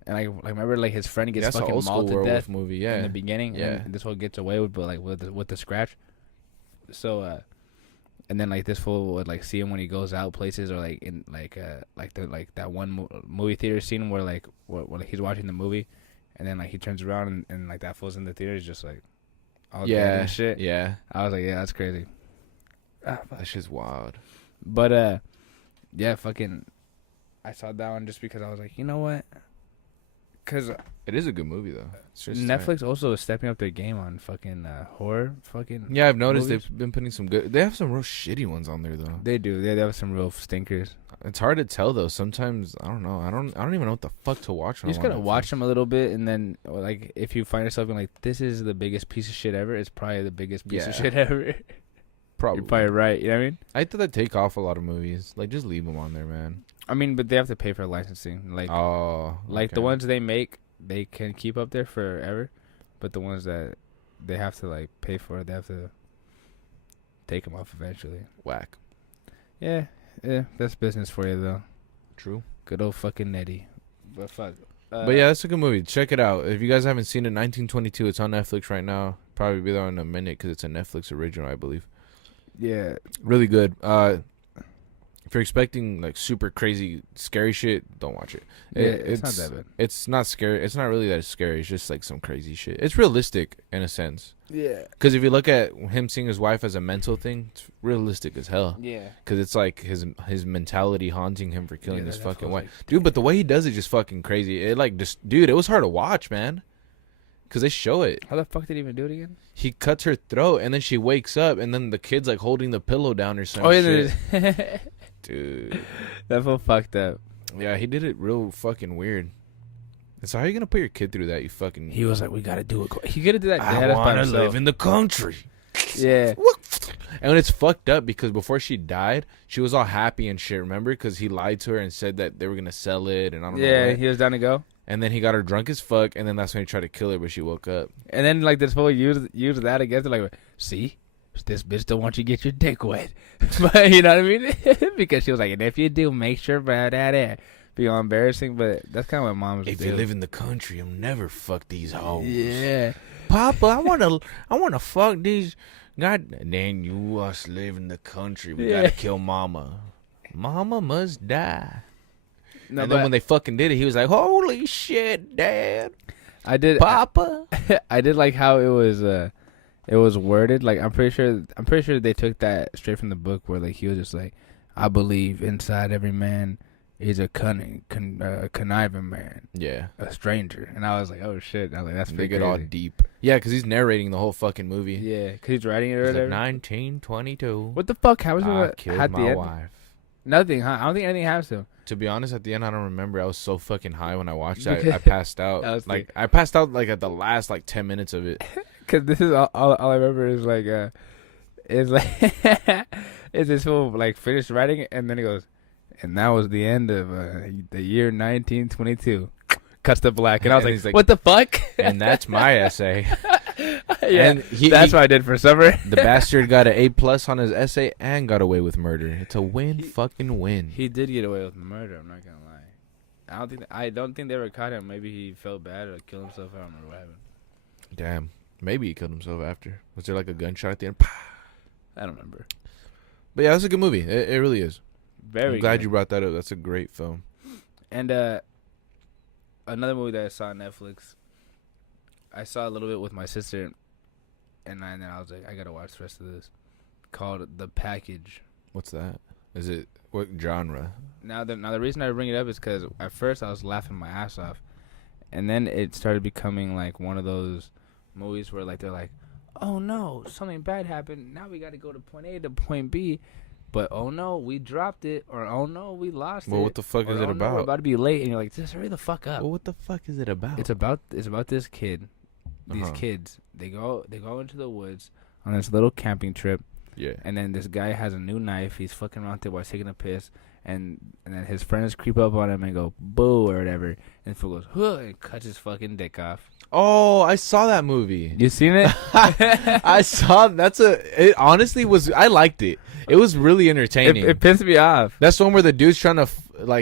And like remember like his friend gets fucking mauled to death movie, yeah. in the beginning. Yeah. And this whole gets away with, but like with the scratch. So and then like this fool would like see him when he goes out places or like in like that one movie theater scene where like he's watching the movie, and then like he turns around and like that fool's in the theater is just like all dead and shit. Yeah. I was like, yeah, that's crazy. That shit's wild. But yeah, fucking, I saw that one just because I was like, you know what? Because it is a good movie though. Netflix also is stepping up their game on fucking horror. Fucking yeah, I've noticed movies. They've been putting some good. They have some real shitty ones on there though. They do. They have some real stinkers. It's hard to tell though. Sometimes I don't know. I don't even know what the fuck to watch. You just gotta watch them a little bit, and then like if you find yourself being like, this is the biggest piece of shit ever, it's probably the biggest piece of shit ever. Probably. You're probably right. You know what I mean? I thought they'd take off a lot of movies. Like just leave them on there, man. I mean, but they have to pay for licensing. Like the ones they make, they can keep up there forever, but the ones that they have to like pay for, they have to take them off eventually. Whack. Yeah, that's business for you though. True. Good old fucking Nettie. But fuck. But yeah, that's a good movie. Check it out. If you guys haven't seen it, 1922. It's on Netflix right now. Probably be there in a minute because it's a Netflix original, I believe. Yeah, really good. If you're expecting like super crazy scary shit, don't watch it. It's not that bad. It's not scary. It's not really that scary. It's just like some crazy shit. It's realistic in a sense. Yeah. Because if you look at him seeing his wife as a mental thing, it's realistic as hell. Yeah. Because it's like his mentality haunting him for killing his fucking wife, like, dude. But the way he does it, just fucking crazy. It like just, dude, it was hard to watch, man. Because they show it. How the fuck did he even do it again? He cuts her throat, and then she wakes up, and then the kid's like holding the pillow down or something. Oh yeah. Dude, that fool fucked up. Yeah, he did it real fucking weird. And so how are you gonna put your kid through that? You fucking. He was like, "We gotta do it." He gotta do that. I want to live in the country. Yeah. And it's fucked up because before she died, she was all happy and shit. Remember? Because he lied to her and said that they were gonna sell it, and I don't know. Yeah, he was down to go. And then he got her drunk as fuck, and then that's when he tried to kill her, but she woke up. And then like this fool used that against her, like, see, this bitch don't want you to get your dick wet. But you know what I mean? Because she was like, and if you do, make sure that be all embarrassing. But that's kind of what moms do. If you live in the country, you'll never fuck these hoes. Yeah, Papa, I wanna fuck these. God, then you us live in the country. We gotta kill mama. Mama must die. no, And then when they fucking did it, he was like, "Holy shit, Dad!" I did, Papa. I did like how it was worded. Like I'm pretty sure they took that straight from the book, where like he was just like, I believe inside every man is a conniving man. Yeah. A stranger. And I was like, oh shit. I was like, that's They pretty get crazy. all deep. Yeah, because he's narrating the whole fucking movie. Yeah, because he's writing it or He's like, whatever. 1922. What the fuck? How was I it killed at my the end? wife. Nothing, huh? I don't think anything happens to him. To be honest, at the end, I don't remember. I was so fucking high when I watched it. Because- I passed out. I I passed out like at the last like 10 minutes of it. Because this is all I remember is like, is this fool like finished writing it, and then he goes, and that was the end of the year 1922. Cuts to black, and I was And he's like, like, what the fuck? And that's my essay. Yeah, And that's what I did for summer. The bastard got an A+ on his essay and got away with murder. It's a fucking win. He did get away with murder. I'm not gonna lie. I don't think they ever caught him. Maybe he felt bad or killed himself. I don't remember what happened. Damn. Maybe he killed himself after. Was there like a gunshot at the end? I don't remember. But yeah, that's a good movie. It really is. Very. I'm glad good. you brought that up. That's a great film. And another movie that I saw on Netflix, I saw a little bit with my sister, and then I was like, I gotta watch the rest of this. Called The Package. What's that? Is it what genre? Now the reason I bring it up is because at first I was laughing my ass off, and then it started becoming like one of those movies where like they're like, oh no, something bad happened. Now we got to go to point A to point B. But oh no, we dropped it, or oh no, we lost it. Well, what the fuck or, is it oh, no, we're about? about to be late, and you're like, just hurry the fuck up. Well, what the fuck is it about? It's about this kid. These kids, they go into the woods on this little camping trip, Yeah. and then this guy has a new knife. He's fucking around there while he's taking a piss, and then his friends creep up on him and go boo or whatever, and Phil goes huh, and cuts his fucking dick off. Oh, I saw that movie. You seen it? I saw. It honestly was. I liked it. It was really entertaining. It pissed me off. That's the one where the dude's trying to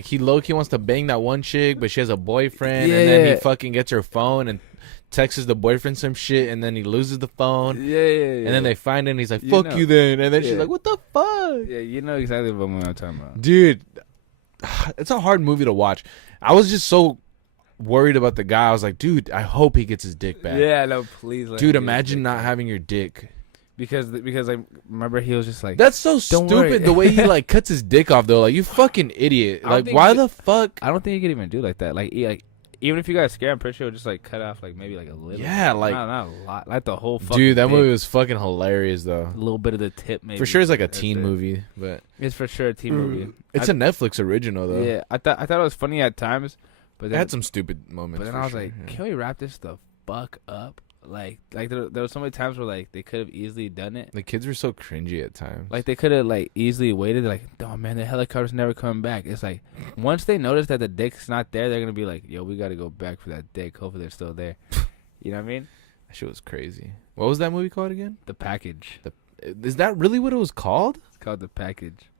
he low-key wants to bang that one chick, but she has a boyfriend, and then he fucking gets her phone and texts the boyfriend some shit, and then he loses the phone. Yeah. And then they find it, and he's like, "Fuck you, then." And then she's like, "What the fuck?" Yeah, you know exactly what I'm talking about, dude. It's a hard movie to watch. I was just so worried about the guy. I was like, dude, I hope he gets his dick back. Yeah, no, please. Dude, imagine not having your dick. Because I remember he was just like, that's so stupid. Worry. The way he like cuts his dick off though, like you fucking idiot. Like why the fuck? I don't think you could even do like that. Like even if you got scared, I'm pretty sure it would just like cut off like maybe like a little. Yeah, like not a lot, like the whole fucking. Dude, that dick. movie was fucking hilarious though. A little bit of the tip, maybe. For sure, it's like a teen movie, but it's for sure a teen movie. It's a Netflix original though. Yeah, I thought it was funny at times, but then, it had some stupid moments. But then I was like, can we wrap this the fuck up? Like there were so many times where like they could have easily done it. The kids were so cringy at times. Like they could have like easily waited. Like, oh man, the helicopter's never coming back. It's like once they notice that the dick's not there, they're gonna be like, yo, we gotta go back for that dick. Hopefully they're still there. You know what I mean? That shit was crazy. What was that movie called again? The Package. Is that really what it was called? It's called The Package.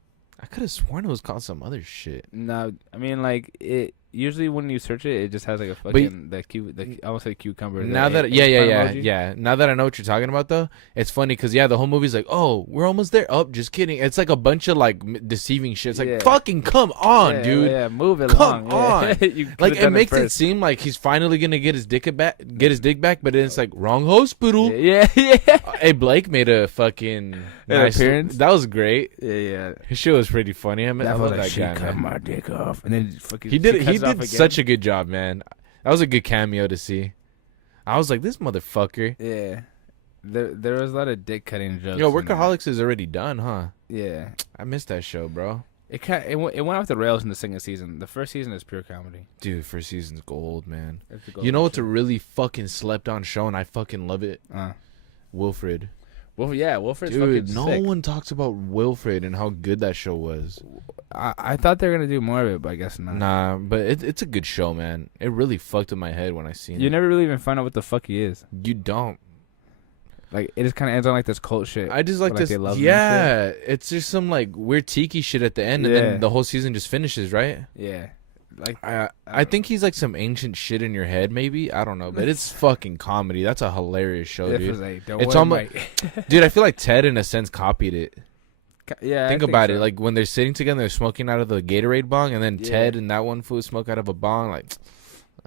I could have sworn it was called some other shit. No, I mean like it. Usually when you search it, it just has like a fucking I almost say cucumber. Now that yeah. Now that I know what you're talking about though, it's funny because the whole movie's like, oh, we're almost there. Oh, just kidding. It's like a bunch of like deceiving shit. It's like fucking come on, dude. Yeah, move it come along. on. Like it makes it seem like he's finally gonna get his dick back, but it's like wrong hospital. Yeah. Hey, Blake made a fucking nice appearance. That was great. Yeah. His shit was pretty funny. I love that guy. Cut my dick off, and then fucking he did such a good job, man. That was a good cameo to see. I was like, this motherfucker. Yeah. There was a lot of dick cutting jokes. Yo, Workaholics is already done, huh? Yeah. I missed that show, bro. It went off the rails in the second season. The first season is pure comedy. Dude, first season's gold, man. Gold you know what's a really fucking slept on show, and I fucking love it? Wilfred. Well, yeah, Wilfred's Dude, fucking no sick. one talks about Wilfred and how good that show was. I thought they were gonna do more of it, but I guess not. Nah, but it's a good show, man. It really fucked with my head when I seen it. You never really even find out what the fuck he is. You don't. Like, it just kind of ends on like this cult shit. I just like this. They love Yeah, it's just some like weird tiki shit at the end, and then the whole season just finishes, right? Yeah. Like I think he's like some ancient shit in your head, maybe. I don't know, but it's fucking comedy. That's a hilarious show, dude. It's almost, dude. I feel like Ted, in a sense, copied it. Yeah. Think about it. Like when they're sitting together, they're smoking out of the Gatorade bong, and then Ted and that one fool smoke out of a bong. Like,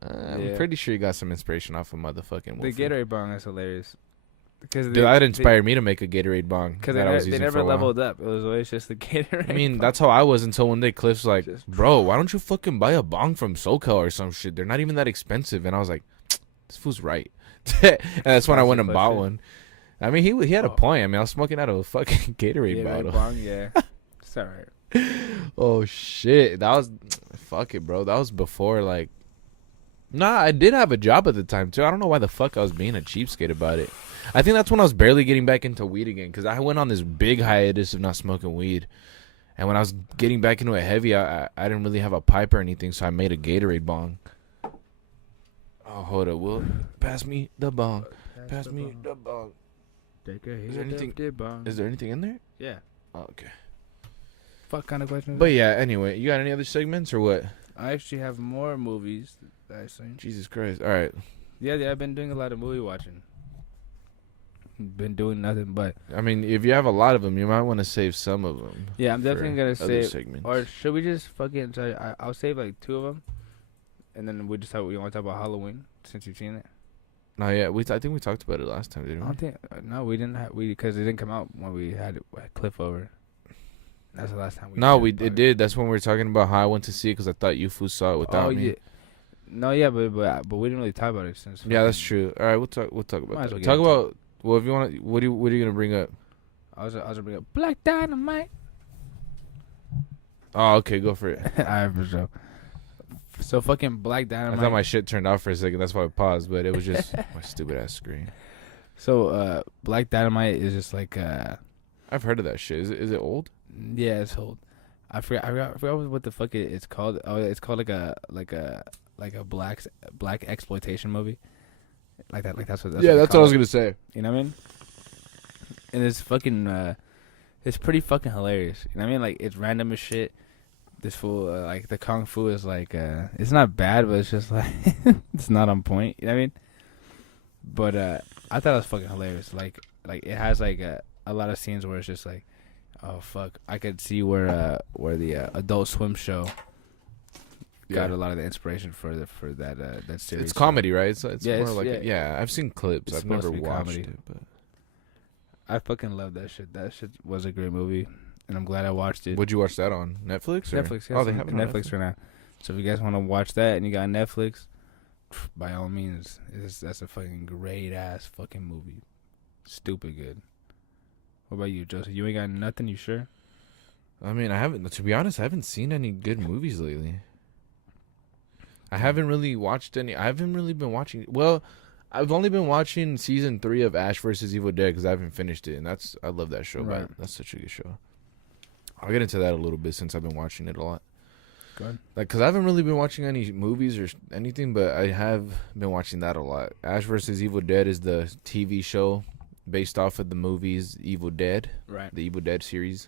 I'm pretty sure you got some inspiration off of motherfucking Wolfie. The Gatorade bong is hilarious. Dude, that inspired me to make a Gatorade bong. Because they never leveled up. It was always just the Gatorade. I mean, that's how I was until one day Cliff's like, bro, why don't you fucking buy a bong from SoCal or some shit? They're not even that expensive. And I was like, this fool's right. And that's when I went and bought one. I mean, he had a point. I mean, I was smoking out of a fucking Gatorade bottle. Bong, yeah. It's all right. Oh, shit. That was, fuck it, bro. That was before, like, nah, I did have a job at the time, too. I don't know why the fuck I was being a cheapskate about it. I think that's when I was barely getting back into weed again, because I went on this big hiatus of not smoking weed. And when I was getting back into it heavy, I didn't really have a pipe or anything, so I made a Gatorade bong. Oh, hold up. Will, pass me the bong. Pass me the bong. Is there anything in there? Yeah. Oh, okay. Fuck kind of question. But yeah, anyway, you got any other segments or what? I actually have more movies that I've seen. Jesus Christ. All right. Yeah, I've been doing a lot of movie watching. Been doing nothing but. I mean, if you have a lot of them, you might want to save some of them. Yeah, I'm definitely gonna save. Segments. Or should we just fucking? I'll save like 2 of them, and then we just we want to talk about Halloween since you've seen it. No, yeah, I think we talked about it last time, didn't we? I don't think. No, we didn't. Because it didn't come out when we had Cliff over. That's the last time we. It did. That's when we were talking about how I went to see it because I thought you fools saw it without me. Yeah. No, yeah, but we didn't really talk about it since. Yeah, that's true. All right, we'll talk about that. Talk about. Well, if you want, what are you gonna bring up? I was gonna bring up Black Dynamite. Oh, okay, go for it. Alright, for sure. So fucking Black Dynamite. I thought my shit turned off for a second. That's why I paused, but it was just my stupid ass screen. So Black Dynamite is just like I've heard of that shit. Is it old? Yeah, it's old. I forgot what the fuck it's called. Oh, it's called like a black exploitation movie. Like that. That's what. That's what I was gonna say. You know what I mean? And it's fucking. It's pretty fucking hilarious. You know what I mean? Like, it's random as shit. This fool, like, the kung fu is like, it's not bad, but it's just like, it's not on point. You know what I mean? But I thought it was fucking hilarious. Like it has like a lot of scenes where it's just like, oh fuck, I could see where the Adult Swim show got a lot of the inspiration for that series. It's comedy, right? It's yeah, more like I've seen clips. I've never watched it, but I fucking love that shit. That shit was a great movie, and I'm glad I watched it. Would you watch that on Netflix? Or? Netflix. Oh, they have it on Netflix right now. So if you guys want to watch that and you got Netflix, by all means, that's a fucking great ass fucking movie. Stupid good. What about you, Joseph? You ain't got nothing? You sure? I mean, I haven't. To be honest, I haven't seen any good movies lately. I haven't really watched any. I haven't really been watching. Well, I've only been watching season 3 of Ash vs. Evil Dead because I haven't finished it, and I love that show. Right. But that's such a good show. I'll get into that a little bit since I've been watching it a lot. Good. Like, cause I haven't really been watching any movies or anything, but I have been watching that a lot. Ash vs. Evil Dead is the TV show based off of the movies Evil Dead, right? The Evil Dead series,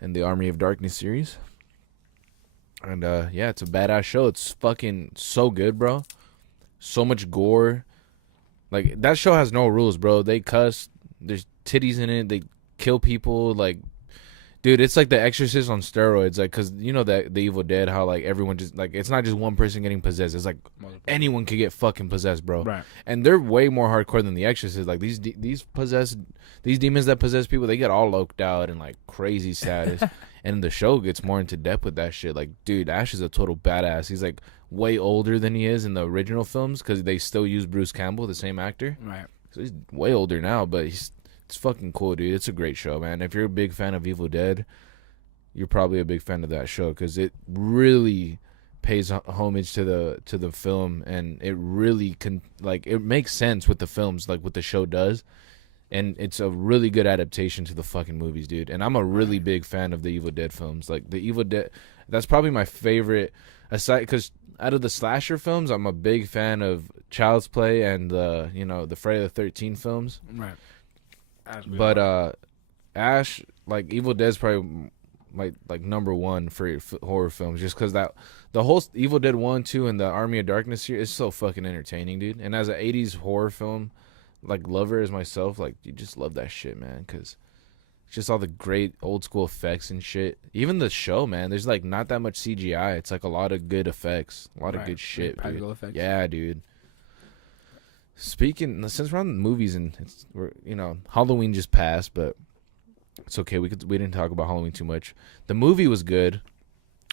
and the Army of Darkness series. And it's a badass show. It's fucking so good, bro. So much gore. Like, that show has no rules, bro. They cuss. There's titties in it. They kill people. Like, dude, it's like The Exorcist on steroids. Like, cause you know that the Evil Dead, how like everyone just like it's not just one person getting possessed. It's like anyone could get fucking possessed, bro. Right. And they're way more hardcore than The Exorcist. Like these demons that possess people, they get all loked out and like crazy status. And the show gets more into depth with that shit. Like, dude, Ash is a total badass. He's like way older than he is in the original films because they still use Bruce Campbell, the same actor. Right. So he's way older now, but it's fucking cool, dude. It's a great show, man. If you're a big fan of Evil Dead, you're probably a big fan of that show because it really pays homage to the film, and it really it makes sense with the films, like what the show does. And it's a really good adaptation to the fucking movies, dude. And I'm a really big fan of the Evil Dead films. Like, the Evil Dead, that's probably my favorite, aside, because out of the slasher films, I'm a big fan of Child's Play and the Friday the 13th films. Right. But Ash, like, Evil Dead's probably like number one for horror films, just because that the whole Evil Dead 1, 2, and the Army of Darkness here is so fucking entertaining, dude. And as an 80s horror film, like, lover as myself, like, you just love that shit, man, because it's just all the great old school effects and shit. Even the show, man, there's like not that much CGI. It's like a lot of good effects, a lot of good shit, practical effects. Yeah, dude. Speaking, since we're on the movies and Halloween just passed, but it's okay. We didn't talk about Halloween too much. The movie was good.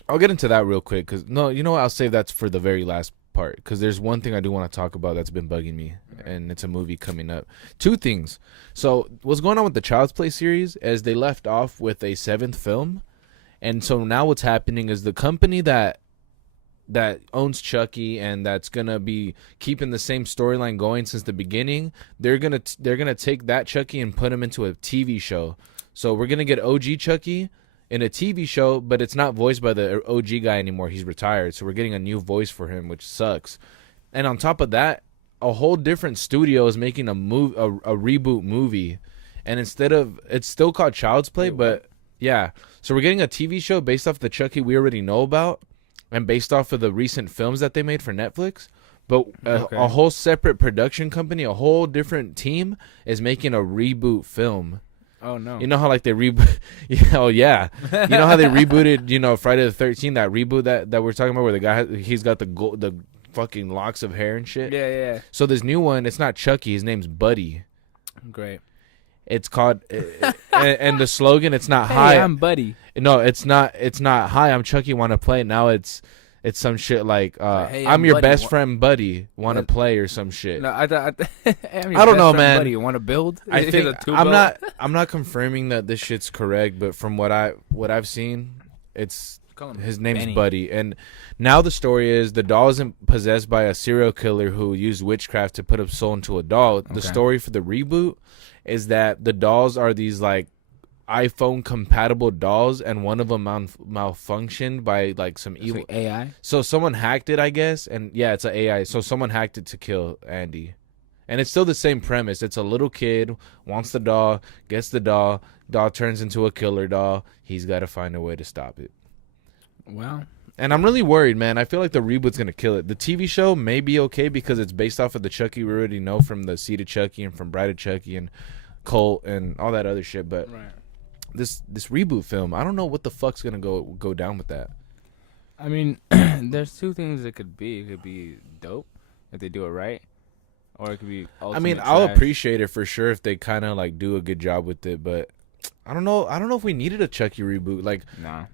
I'll get into that real quick, because you know what? I'll save that for the very last part, because there's one thing I do want to talk about that's been bugging me, and it's a movie coming up. Two things. So what's going on with the Child's Play series is they left off with a 7th film, and so now what's happening is the company that owns Chucky and that's gonna be keeping the same storyline going since the beginning, they're gonna take that Chucky and put him into a TV show. So we're gonna get OG Chucky in a TV show, but it's not voiced by the OG guy anymore. He's retired, so we're getting a new voice for him, which sucks. And on top of that, a whole different studio is making a reboot movie, and instead of, it's still called Child's Play, but yeah. So we're getting a TV show based off the Chucky we already know about, and based off of the recent films that they made for Netflix. But a whole separate production company, a whole different team is making a reboot film. Oh no! You know how like they reboot? Oh yeah. You know how they rebooted? Friday the 13th, that reboot that we're talking about, where the guy he's got the fucking locks of hair and shit. Yeah. So this new one, it's not Chucky. His name's Buddy. Great. It's called, and the slogan, it's not hey, hi. I'm Buddy. No, it's not. It's not hi. I'm Chucky. Want to play? Now it's some shit like hey, I'm your Buddy. best friend, Buddy. Want to play or some shit. No, I don't know, man. Buddy, you want to build? I think I'm not confirming that this shit's correct, but from what I've seen, it's his name's Benny. Buddy. And now the story is the doll isn't possessed by a serial killer who used witchcraft to put a soul into a doll. The story for the reboot is that the dolls are these like iPhone compatible dolls, and one of them malfunctioned by like some evil like AI. So someone hacked it, I guess, and yeah, it's an AI. So someone hacked it to kill Andy, and it's still the same premise. It's a little kid wants the doll, gets the doll turns into a killer doll. He's got to find a way to stop it. Wow. And I'm really worried, man. I feel like the reboot's gonna kill it. The TV show may be okay because it's based off of the Chucky we already know from the Seed of Chucky and from Bride of Chucky and Cult and all that other shit, but this reboot film, I don't know what the fuck's gonna go down with that. I mean, there's two things it could be. It could be dope if they do it right, or it could be ultimate I'll trash. appreciate it for sure if they kind of like do a good job with it, but I don't know if we needed a Chucky reboot. Like, Nah.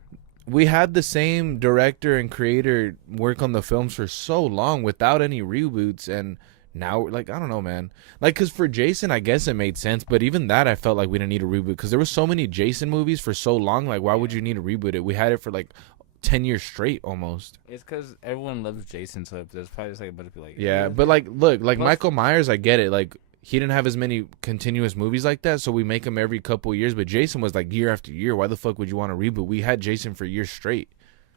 We had the same director and creator work on the films for so long without any reboots, and now, like, I don't know, man. Like, because for Jason, I guess it made sense, but even that, I felt like we didn't need a reboot, because there were so many Jason movies for so long. Like, why would you need to reboot it? We had it for, like, 10 years straight, almost. It's because everyone loves Jason, so there's probably just like a bunch of people like... Yeah, but, like, look, like, Plus, Michael Myers, I get it. Like, he didn't have as many continuous movies like that, so we make him every couple of years, but Jason was, like, year after year. Why the fuck would you want to reboot? We had Jason for years straight.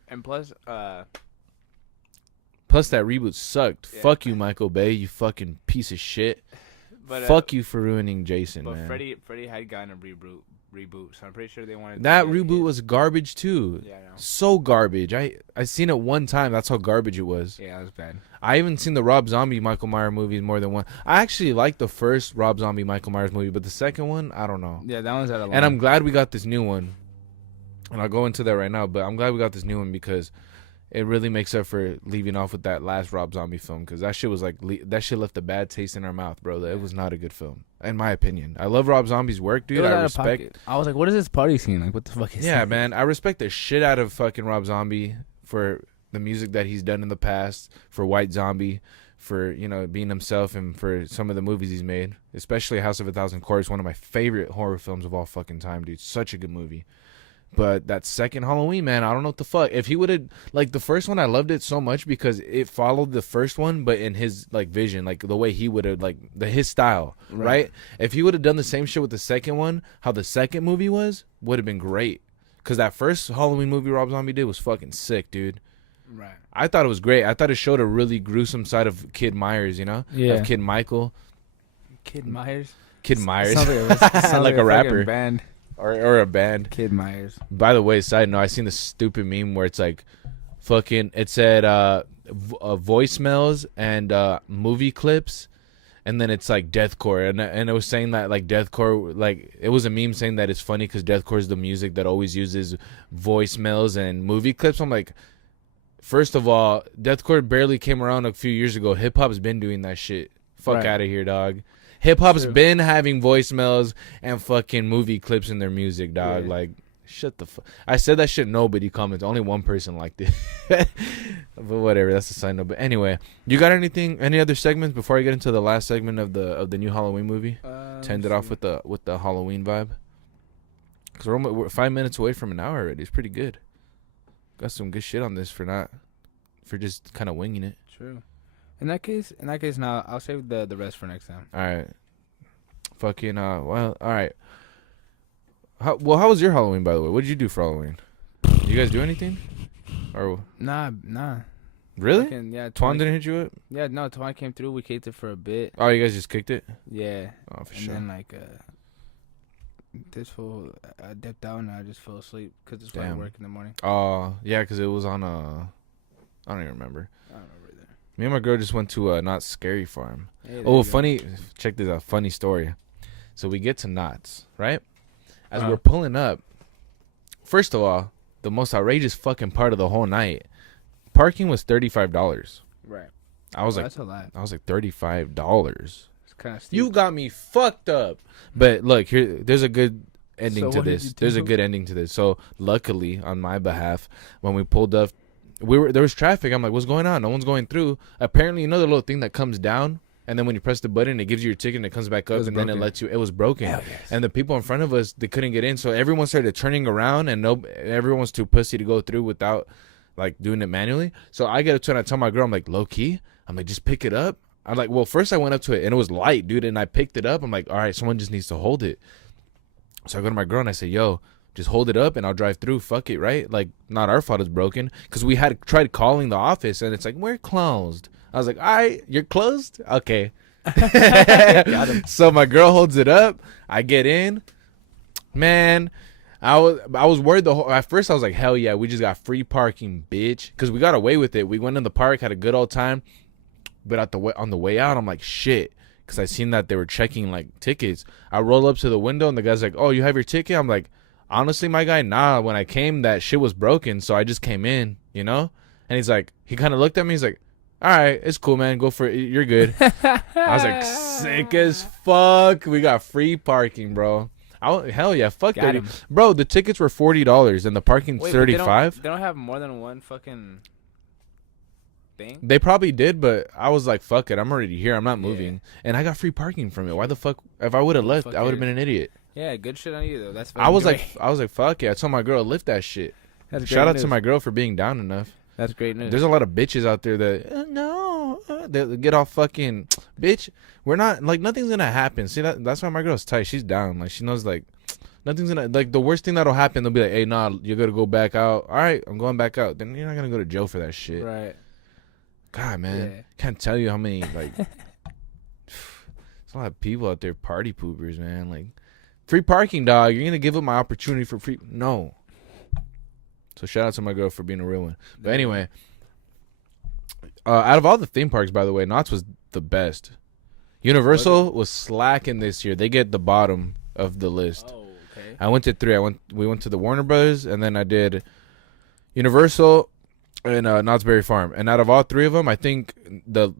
And plus, that reboot sucked. Yeah. Fuck you, Michael Bay, you fucking piece of shit. But, fuck you for ruining Jason, but man. Freddy had gotten a reboot, so I'm pretty sure they wanted... That reboot was garbage, too. Yeah, I know. So garbage. I seen it one time. That's how garbage it was. Yeah, it was bad. I even seen the Rob Zombie Michael Myers movies more than one. I actually liked the first Rob Zombie Michael Myers movie, but the second one, I don't know. Yeah, that one's out of line. And I'm glad we got this new one. And I'll go into that right now, but I'm glad we got this new one because it really makes up for leaving off with that last Rob Zombie film, because that shit was like, that shit left a bad taste in our mouth, bro. It was not a good film, in my opinion. I love Rob Zombie's work, dude. I respect. I was like, what is this party scene? Like, what the fuck is Yeah, that? man. I respect the shit out of fucking Rob Zombie for the music that he's done in the past, for White Zombie, for, being himself, and for some of the movies he's made, especially House of a Thousand Corpses, one of my favorite horror films of all fucking time, dude. Such a good movie. But that second Halloween, man, I don't know what the fuck. If he would have, like, the first one, I loved it so much because it followed the first one, but in his, like, vision, like, the way he would have, like, his style, right? If he would have done the same shit with the second one, how the second movie was, would have been great. Because that first Halloween movie Rob Zombie did was fucking sick, dude. Right. I thought it was great. I thought it showed a really gruesome side of Kid Myers, you know? Yeah. Of Kid Michael. Kid Myers? Kid Myers. Sounds like a rapper. Band. Or a band. Kid Myers. By the way, side note, I seen this stupid meme where it's like, fucking, it said voicemails and movie clips, and then it's like deathcore, and it was saying that like deathcore, like it was a meme saying that it's funny because deathcore is the music that always uses voicemails and movie clips. I'm like, first of all, deathcore barely came around a few years ago. Hip hop's been doing that shit. Fuck out of here, dog. Hip hop's been having voicemails and fucking movie clips in their music, dog. Like, shut the fuck. I said that shit. Nobody commented. Only one person liked it. But whatever. That's a side note. But anyway, you got anything? Any other segments before I get into the last segment of the new Halloween movie? To end it off with the Halloween vibe. Because we're 5 minutes away from an hour already. It's pretty good. Got some good shit on this for just kind of winging it. True. In that case, now I'll save the rest for next time. All right. Fucking well, all right. How was your Halloween, by the way? What did you do for Halloween? Did you guys do anything? Or Nah. really? Yeah. Twan didn't hit you up? Yeah, no. Twan came through. We kicked it for a bit. Oh, you guys just kicked it? Yeah. Oh, for sure. And then this fool, I dipped out and I just fell asleep because it's why I work in the morning. Oh, yeah, because it was on I don't even remember. I don't remember either. Me and my girl just went to Not Scary Farm. Hey, funny. Check this out. Funny story. So we get to Knott's, right? As we're pulling up, first of all, the most outrageous fucking part of the whole night, parking was $35. Right. I was that's a lot. I was like $35. It's kind of steep. You got me fucked up. But look, there's a good ending to this. There's a good ending to this. So luckily, on my behalf, when we pulled up, there was traffic. I'm like, what's going on? No one's going through. Apparently, you know the little thing that comes down, and then when you press the button, it gives you your ticket and it comes back up, and then it lets you. It was broken, yes. And the people in front of us, they couldn't get in, so everyone started turning around, and everyone was too pussy to go through without like doing it manually. So I get up to it and I tell my girl, I'm like, low key, I'm like, just pick it up. I'm like, well, first I went up to it and it was light, dude, and I picked it up. I'm like, all right, someone just needs to hold it. So I go to my girl and I say, yo, just hold it up and I'll drive through. Fuck it, right? Like, not our fault it's broken. Because we had tried calling the office and it's like, we're closed. I was like, all right, you're closed? Okay. Got him. So my girl holds it up. I get in. Man, I was worried at first I was like, hell yeah, we just got free parking, bitch. Because we got away with it. We went in the park, had a good old time. But on the way out, I'm like, shit. Because I seen that they were checking, like, tickets. I roll up to the window and the guy's like, oh, you have your ticket? I'm like, honestly, my guy, nah. When I came, that shit was broken, so I just came in, you know? And he's like, he kind of looked at me. He's like, all right, it's cool, man. Go for it. You're good. I was like, sick as fuck. We got free parking, bro. Hell yeah, fuck Got 30. him. Bro, the tickets were $40 and the parking's $35. They don't have more than one fucking thing? They probably did, but I was like, fuck it. I'm already here. I'm not moving. And I got free parking from it. Why the fuck? If I would have left, I would have been an idiot. Yeah, good shit on you, though. That's I was like, fuck it. I told my girl to lift that shit. Shout out to my girl for being down enough. That's great news. There's a lot of bitches out there that they get off fucking bitch. We're not like nothing's gonna happen. See that's why my girl's tight. She's down. Like she knows like nothing's gonna like the worst thing that'll happen. They'll be like, hey, nah, you're gonna go back out. All right, I'm going back out. Then you're not gonna go to jail for that shit. Right. God, man, can't tell you how many like. There's a lot of people out there party poopers, man. Like free parking, dog. You're gonna give up my opportunity for free? No. So shout out to my girl for being a real one. But anyway, out of all the theme parks, by the way, Knott's was the best. Universal was slacking this year. They get the bottom of the list. Oh, okay. I went to 3. We went to the Warner Brothers, and then I did Universal and Knott's Berry Farm. And out of all 3 of them, I think the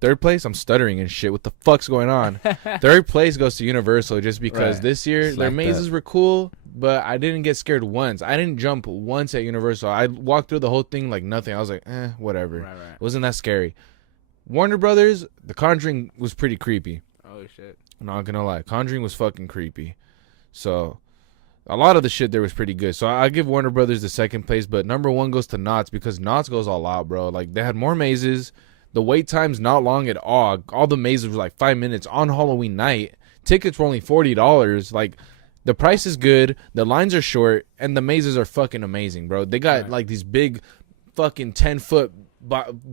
third place, I'm stuttering and shit. What the fuck's going on? Third place goes to Universal just because this year their mazes were cool, but I didn't get scared once. I didn't jump once at Universal. I walked through the whole thing like nothing. I was like, whatever. Right. It wasn't that scary. Warner Brothers, The Conjuring was pretty creepy. Oh, shit. I'm not gonna lie. Conjuring was fucking creepy. So A lot of the shit there was pretty good. So I give Warner Brothers the second place, but number one goes to Knott's because Knott's goes all out, bro. Like, they had more mazes. The wait time's not long at all. All the mazes were like 5 minutes on Halloween night. Tickets were only $40. Like, the price is good. The lines are short, and the mazes are fucking amazing, bro. They got like these big, fucking 10-foot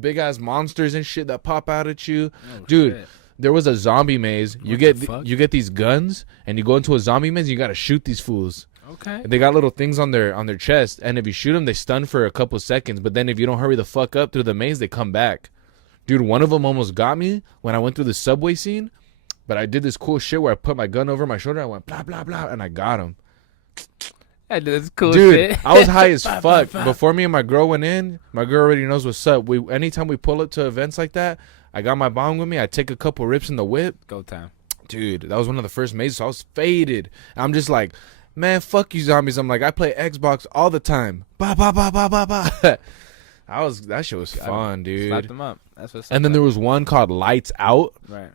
big ass monsters and shit that pop out at you, dude. Shit. There was a zombie maze. You get these guns, and you go into a zombie maze. And you gotta shoot these fools. Okay. And they got little things on their chest, and if you shoot them, they stun for a couple seconds. But then if you don't hurry the fuck up through the maze, they come back. Dude, one of them almost got me when I went through the subway scene. But I did this cool shit where I put my gun over my shoulder. I went blah blah blah, and I got him. I did this cool dude, shit. I was high as fuck. Before me and my girl went in, my girl already knows what's up. Anytime we pull up to events like that, I got my bomb with me. I take a couple rips in the whip. Go time. Dude, that was one of the first mazes. So I was faded. I'm just like, man, fuck you zombies. I'm like, I play Xbox all the time. Ba ba ba ba ba ba. That shit was fun, dude. Slap them up. That's what's up. And then there was one called Lights Out. Right.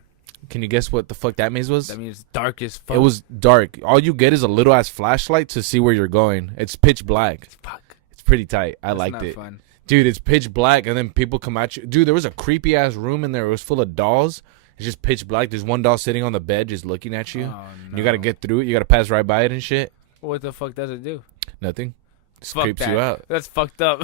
Can you guess what the fuck that maze was? That means dark as fuck. It was dark. All you get is a little ass flashlight to see where you're going. It's pitch black. Fuck. It's pretty tight. I liked it. Fun. Dude, it's pitch black, and then people come at you. Dude, there was a creepy ass room in there. It was full of dolls. It's just pitch black. There's one doll sitting on the bed just looking at you. Oh, no. You got to get through it. You got to pass right by it and shit. What the fuck does it do? Nothing. Just fuck creeps that. you out. That's fucked up.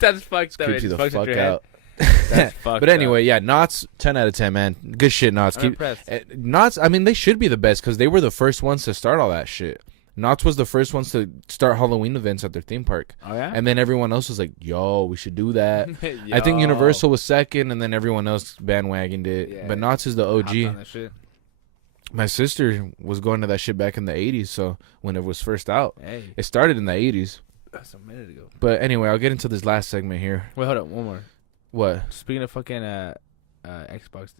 That's fucked up. Creeps you the fuck out. That's fucked But anyway, up. yeah, Knott's 10 out of 10, man. Good shit, Knott's. I'm impressed. Knott's, I mean, they should be the best because they were the first ones to start all that shit. Knott's was the first ones to start Halloween events at their theme park. Oh, yeah? And then everyone else was like, yo, we should do that. I think Universal was second, and then everyone else bandwagoned it. Yeah, but Knott's is the OG. My sister was going to that shit back in the 80s, so when it was first out. Hey. It started in the 80s. That's a minute ago. But anyway, I'll get into this last segment here. Wait, hold up. One more. What? Speaking of fucking Xbox,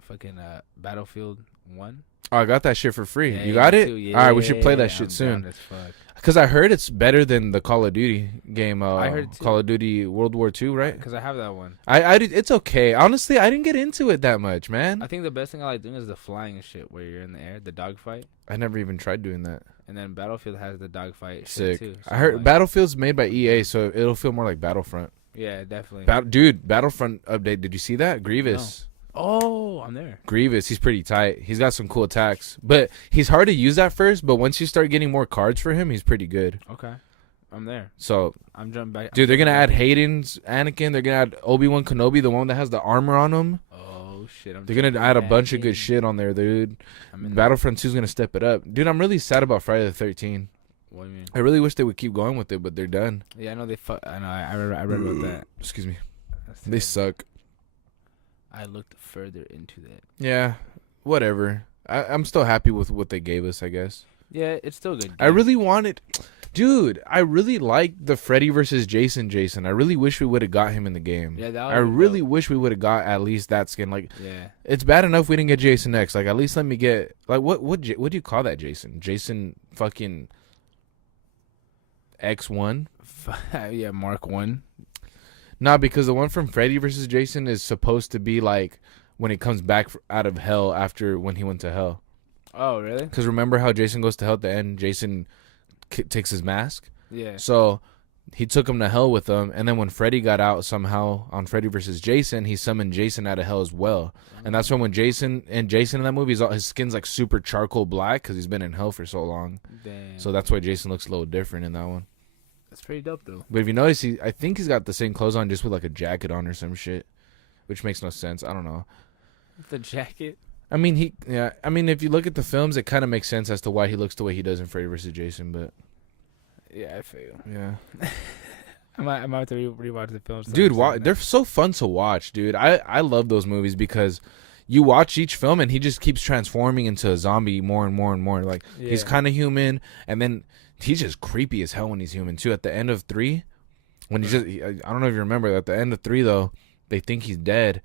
fucking Battlefield 1. Oh, I got that shit for free. Yeah, you got it? Yeah, all right, we should play that shit soon. Because I heard it's better than the Call of Duty game. I heard Call of Duty World War II, right? Because I have that one. It's okay. Honestly, I didn't get into it that much, man. I think the best thing I like doing is the flying and shit, where you're in the air, the dogfight. I never even tried doing that. And then Battlefield has the dogfight shit too. So I heard Battlefield's made by EA, so it'll feel more like Battlefront. Yeah, definitely. Dude, Battlefront update. Did you see that? Grievous. No. Oh, I'm there. Grievous, he's pretty tight. He's got some cool attacks. But he's hard to use at first, but once you start getting more cards for him, he's pretty good. Okay. I'm there. So I'm jumping back. Dude, they're going to add Hayden's Anakin. They're going to add Obi-Wan Kenobi, the one that has the armor on him. Oh, shit. They're going to add a bunch of good shit on there, dude. Battlefront 2 is going to step it up. Dude, I'm really sad about Friday the 13th. What do you mean? I really wish they would keep going with it, but they're done. Yeah, I know I know. I read about that. Excuse me. They suck. I looked further into that. Yeah, whatever. I'm still happy with what they gave us, I guess. Yeah, it's still good. I really wanted... Dude, I really liked the Freddy versus Jason. I really wish we would have got him in the game. Yeah, I really wish we would have got at least that skin. Like, yeah, it's bad enough we didn't get Jason X. Like, at least let me get... Like, what do you call that Jason? Jason fucking... X1? Yeah, Mark 1. Nah, because the one from Freddy versus Jason is supposed to be like when he comes back out of hell after when he went to hell. Oh, really? Because remember how Jason goes to hell at the end? Jason takes his mask. Yeah. So he took him to hell with him, and then when Freddy got out somehow on Freddy versus Jason, he summoned Jason out of hell as well. And that's when Jason in that movie, his skin's like super charcoal black because he's been in hell for so long. Damn. So that's why Jason looks a little different in that one. That's pretty dope, though. But if you notice, I think he's got the same clothes on, just with like a jacket on or some shit, which makes no sense. I don't know. The jacket? I mean, I mean, if you look at the films, it kind of makes sense as to why he looks the way he does in Freddy vs. Jason, but... Yeah, I feel. Yeah. I might have to rewatch the films. Dude, they're so fun to watch, dude. I love those movies because you watch each film and he just keeps transforming into a zombie more and more and more. Like, he's kind of human, and then... He's just creepy as hell when he's human, too. At the end of 3, when I don't know if you remember, at the end of 3, though, they think he's dead.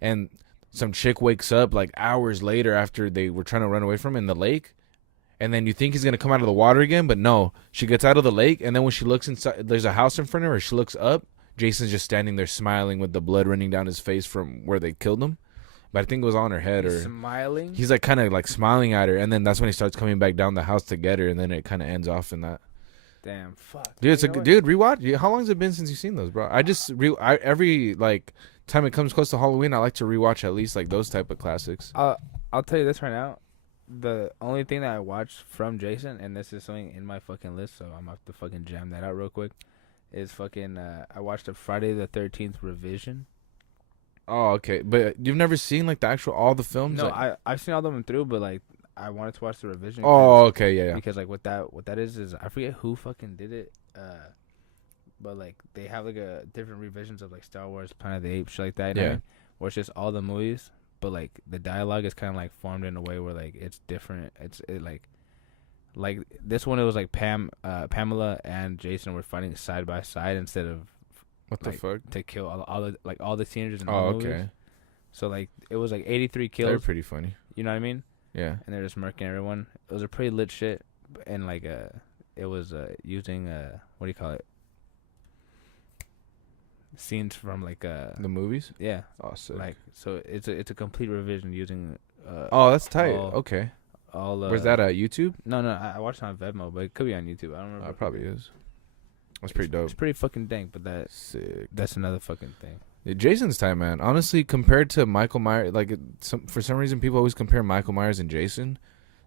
And some chick wakes up, like, hours later after they were trying to run away from him in the lake. And then you think he's going to come out of the water again, but no. She gets out of the lake, and then when she looks inside, there's a house in front of her. She looks up. Jason's just standing there smiling with the blood running down his face from where they killed him. but I think it was on her head or smiling. He's like kind of like smiling at her, and then that's when he starts coming back down the house to get her, and then it kind of ends off in that. Damn, fuck. Dude, it's dude. Rewatch. How long has it been since you've seen those, bro? I just every like time it comes close to Halloween, I like to rewatch at least like those type of classics. I'll tell you this right now. The only thing that I watched from Jason, and this is something in my fucking list, so I'm gonna have to fucking jam that out real quick, is fucking I watched a Friday the 13th revision. Oh, okay. But you've never seen like the actual all the films? No, like, I've seen all of them through, but like I wanted to watch the revision. Oh, okay, yeah. Because like what that is I forget who fucking did it. But like they have like a different revisions of like Star Wars, Planet of the Apes, shit like that. You know what I mean? Where it's just all the movies, but like the dialogue is kind of like formed in a way where like it's different. Like this one, it was like Pamela and Jason were fighting side by side instead of what the fuck to kill all the teenagers in the movies. Okay. So like it was like 83 kills. They're pretty funny. You know what I mean? Yeah. And they're just murking everyone. It was a pretty lit shit, and like it was using what do you call it? Scenes from like the movies. Yeah. Oh, sick. Like so, it's a complete revision using. Oh, that's tight. Okay. Where's that at YouTube? No, I watched it on Venmo, but it could be on YouTube. I don't remember. It probably is. That's pretty dope. It's pretty fucking dank, but that's another fucking thing. Yeah, Jason's time, man. Honestly, compared to Michael Myers, like for some reason people always compare Michael Myers and Jason.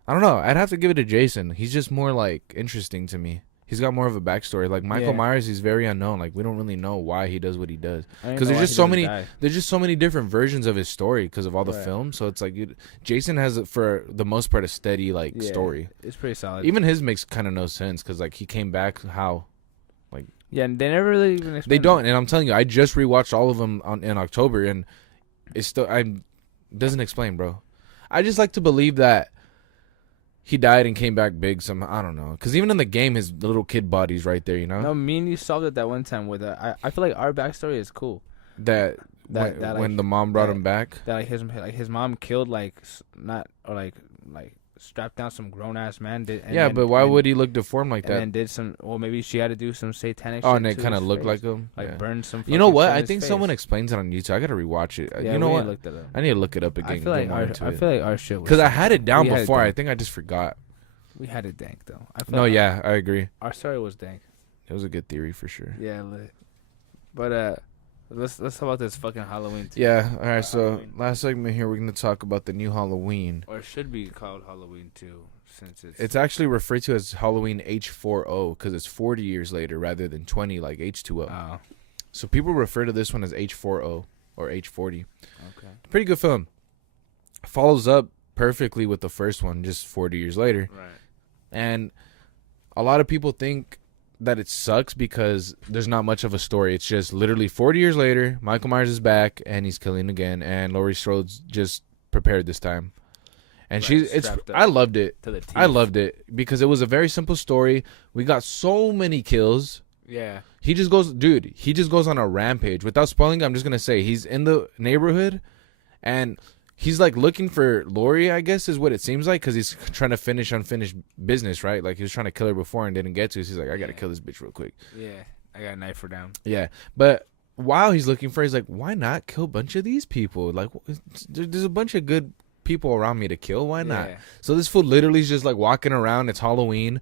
I don't know. I'd have to give it to Jason. He's just more like interesting to me. He's got more of a backstory. Like Michael Myers, he's very unknown. Like we don't really know why he does what he does. Because there's just so many. There's just so many different versions of his story because of all the films. So it's like Jason has, for the most part, a steady like story. It's pretty solid. Even his makes kind of no sense because like he came back how. Yeah, and they never really even explain. They don't, and I'm telling you, I just rewatched all of them in October, and it's still doesn't explain, bro. I just like to believe that he died and came back big somehow. I don't know, because even in the game, his little kid body's right there, you know. No, me and you solved it that one time with I feel like our backstory is cool. That when the mom brought him back, that his mom killed strapped down some grown ass man. But why would he look deformed like that? And did some, well, maybe she had to do some satanic. Oh, and it kind of looked like him. Burn some. You know what? I think someone explains it on YouTube. I gotta rewatch it. Yeah, you know what? I need to look it up again. I feel like our shit. Because I had it down before. I think I just forgot. We had it dank though. I agree. Our story was dank. It was a good theory for sure. Yeah, but let's talk about this fucking Halloween. Yeah. All right. So last segment here, we're gonna talk about the new Halloween, or it should be called Halloween 2. Since it's actually referred to as Halloween H40 because it's 40 years later rather than 20 like H20. Oh. So people refer to this one as H40 or H40. Okay. Pretty good film. Follows up perfectly with the first one just 40 years later. Right. And a lot of people think that it sucks because there's not much of a story. It's just literally 40 years later, Michael Myers is back and he's killing again, and Laurie Strode's just prepared this time. And I loved it. I loved it because it was a very simple story. We got so many kills. Yeah. He just goes on a rampage. Without spoiling, I'm just going to say he's in the neighborhood and he's like looking for Laurie, I guess is what it seems like, because he's trying to finish unfinished business, right? Like he was trying to kill her before and didn't get to. So he's like, I got to kill this bitch real quick. Yeah. I got a knife her down. Yeah. But while he's looking for her, he's like, why not kill a bunch of these people? Like there's a bunch of good people around me to kill. Why not? So this fool literally is just like walking around. It's Halloween.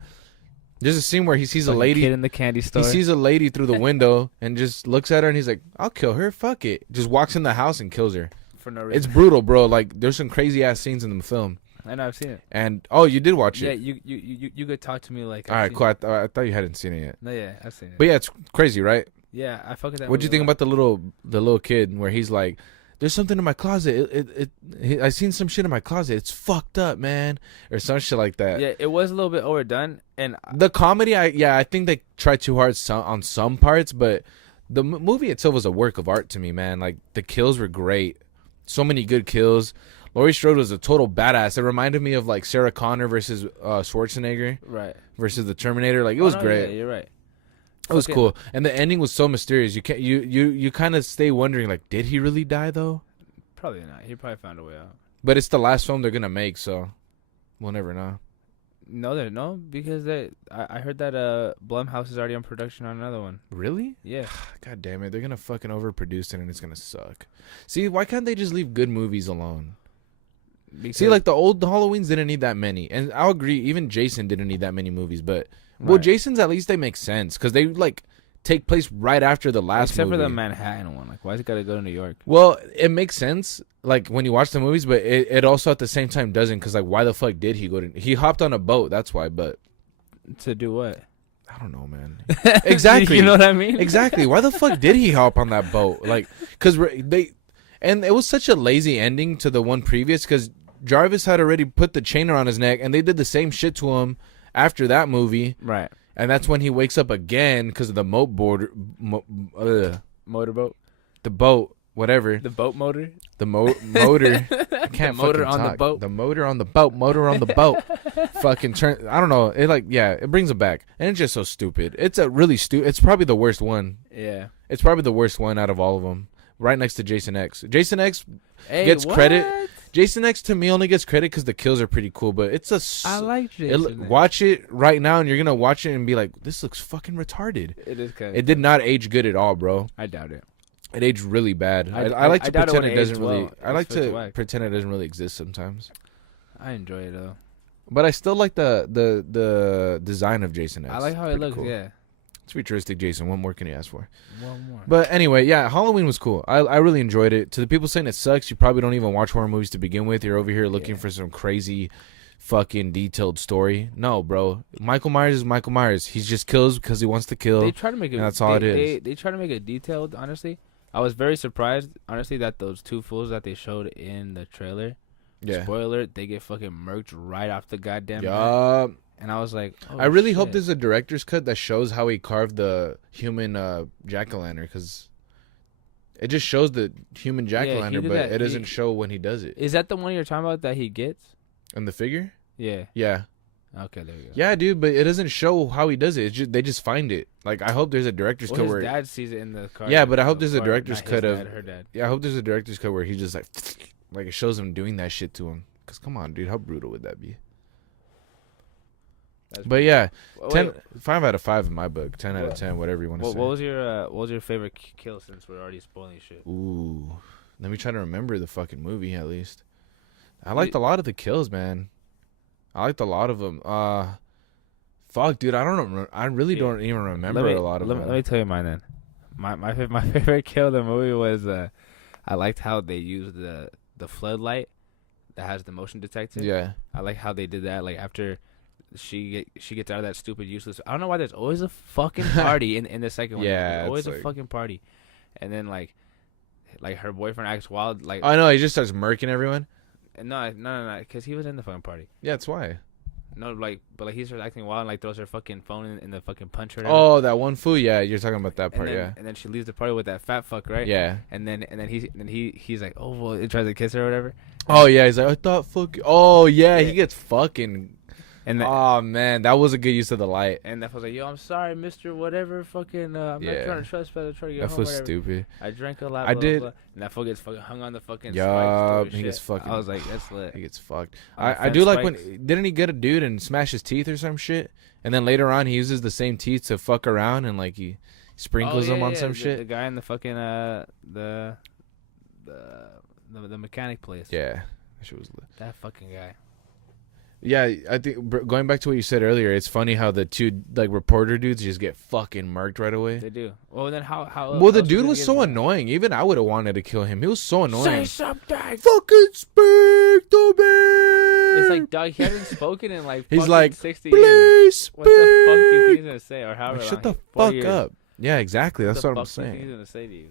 There's a scene where he sees a lady kid in the candy store. He sees a lady through the window and just looks at her and he's like, I'll kill her. Fuck it. Just walks in the house and kills her. For no reason. It's brutal, bro. Like there's some crazy ass scenes in the film. I know, I've seen it. And you did watch it. Yeah, you could talk to me like. All right, cool. I thought you hadn't seen it yet. No, yeah, I've seen it. But yeah, it's crazy, right? Yeah, I fuck with that. What'd you think about the little kid where he's like, there's something in my closet. I seen some shit in my closet. It's fucked up, man, or some shit like that. Yeah, it was a little bit overdone, and the comedy, I think they tried too hard on some parts, but the movie itself was a work of art to me, man. Like the kills were great, so many good kills. Laurie Strode was a total badass. It reminded me of like Sarah Connor versus Schwarzenegger, right? Versus the Terminator. Like it was great. Yeah, you're right. It was cool, and the ending was so mysterious. You kind of stay wondering, like, did he really die though? Probably not. He probably found a way out. But it's the last film they're gonna make, so we'll never know. No, because I heard that Blumhouse is already in production on another one. Really? Yeah. God damn it, they're gonna fucking overproduce it and it's gonna suck. See, why can't they just leave good movies alone? Because, See, like the old Halloweens didn't need that many, and I'll agree. Even Jason didn't need that many movies, but well, Jason's at least they make sense because they like take place right after the last except movie. for the Manhattan one. Like, why's it gotta go to New York? Well, it makes sense, like, when you watch the movies, but it also at the same time doesn't, because, like, why the fuck did he go to... He hopped on a boat, that's why, but... To do what? I don't know, man. Exactly. You know what I mean? Exactly. Why the fuck did he hop on that boat? Like, because they... And it was such a lazy ending to the one previous, because Jarvis had already put the chain around his neck, and they did the same shit to him after that movie. Right. And that's when he wakes up again because of the motorboat. The boat, whatever. The boat motor. The motor. I can't the motor fucking on talk. the boat. The motor on the boat. Motor on the boat. Fucking turn. I don't know. It like it brings it back, and it's just so stupid. It's a really stupid. It's probably the worst one. Yeah. It's probably the worst one out of all of them. Right next to Jason X. Jason X gets what? credit. Jason X to me only gets credit because the kills are pretty cool, but it's I like Jason X. Watch it right now, and you're gonna watch it and be like, "This looks fucking retarded." It is kind of. It did not age good at all, bro. I doubt it. It aged really bad. I like to pretend it doesn't really. Well. I like to pretend it doesn't really exist sometimes. I enjoy it though. But I still like the design of Jason X. I like how it looks. Cool. Yeah. It's futuristic, Jason. What more can you ask for? One more. But anyway, yeah, Halloween was cool. I really enjoyed it. To the people saying it sucks, you probably don't even watch horror movies to begin with. You're over here looking for some crazy, fucking detailed story. No, bro. Michael Myers is Michael Myers. He just kills because he wants to kill. They try to make it. That's all it is. They try to make it detailed. Honestly, I was very surprised. Honestly, that those two fools that they showed in the trailer. Yeah. Spoiler: they get fucking murked right off the goddamn. Yup. And I was like, oh, I really shit. hope there's a director's cut that shows how he carved the human jack-o'-lantern, because it just shows the human jack-o'-lantern, but it doesn't show when he does it. Is that the one you're talking about that he gets? And the figure? Yeah. Yeah. Okay, there we go. Yeah, dude, but it doesn't show how he does it. It's just, they just find it. Like, I hope there's a director's cut his where... dad sees it in the car. Yeah, but I hope there's a director's cut of... her dad. Yeah, I hope there's a director's cut where he just, like it shows him doing that shit to him. Because, come on, dude, how brutal would that be? But yeah, 5 out of 5 in my book. 10 out of 10, whatever you want to say. What was your favorite kill, since we're already spoiling shit? Ooh, let me try to remember the fucking movie at least. I liked a lot of the kills, man. I liked a lot of them. Fuck, dude, I don't know. I really don't even remember a lot of them. Let me tell you mine then. My favorite kill in the movie was I liked how they used the floodlight that has the motion detector. Yeah, I like how they did that. Like after she gets out of that stupid useless. I don't know why there's always a fucking party in the second one. Yeah, there's always a fucking party, and then like her boyfriend acts wild. Like I know, he just starts murking everyone. No, because he was in the fucking party. Yeah, that's why. No, but he starts acting wild and throws her fucking phone in the fucking puncher. Oh, that one fool. Yeah, you're talking about that part. Yeah. And then she leaves the party with that fat fuck, right? Yeah. And then he's like, oh, well, he tries to kiss her or whatever. Oh yeah, he's like, I thought fuck. Oh yeah, he gets fucking. And oh man, that was a good use of the light. And that was like, yo, I'm sorry, Mister Whatever, fucking. I'm not trying to trespass. I'm trying to get home. That was stupid. I drank a lot. I did. Blah. And that fool gets fucking hung on the fucking. Yeah, he gets fucking. I was like, that's lit. He gets fucked. I do like when didn't he get a dude and smash his teeth or some shit, and then later on he uses the same teeth to fuck around and like he sprinkles them on some shit. The guy in the fucking the mechanic place. Yeah, that shit was lit. That fucking guy. Yeah, I think going back to what you said earlier, it's funny how the two like reporter dudes just get fucking murked right away. They do. Well, then how? Well, the dude was so annoying. Even I would have wanted to kill him. He was so annoying. Say something. Fucking speak to me. It's like, dog, he hasn't spoken in like he's like 60 please years. speak. What the fuck do you think he's gonna say, or however? Like, shut the 40 fuck years. up. Yeah, exactly. That's what I'm saying. What he's gonna say to you?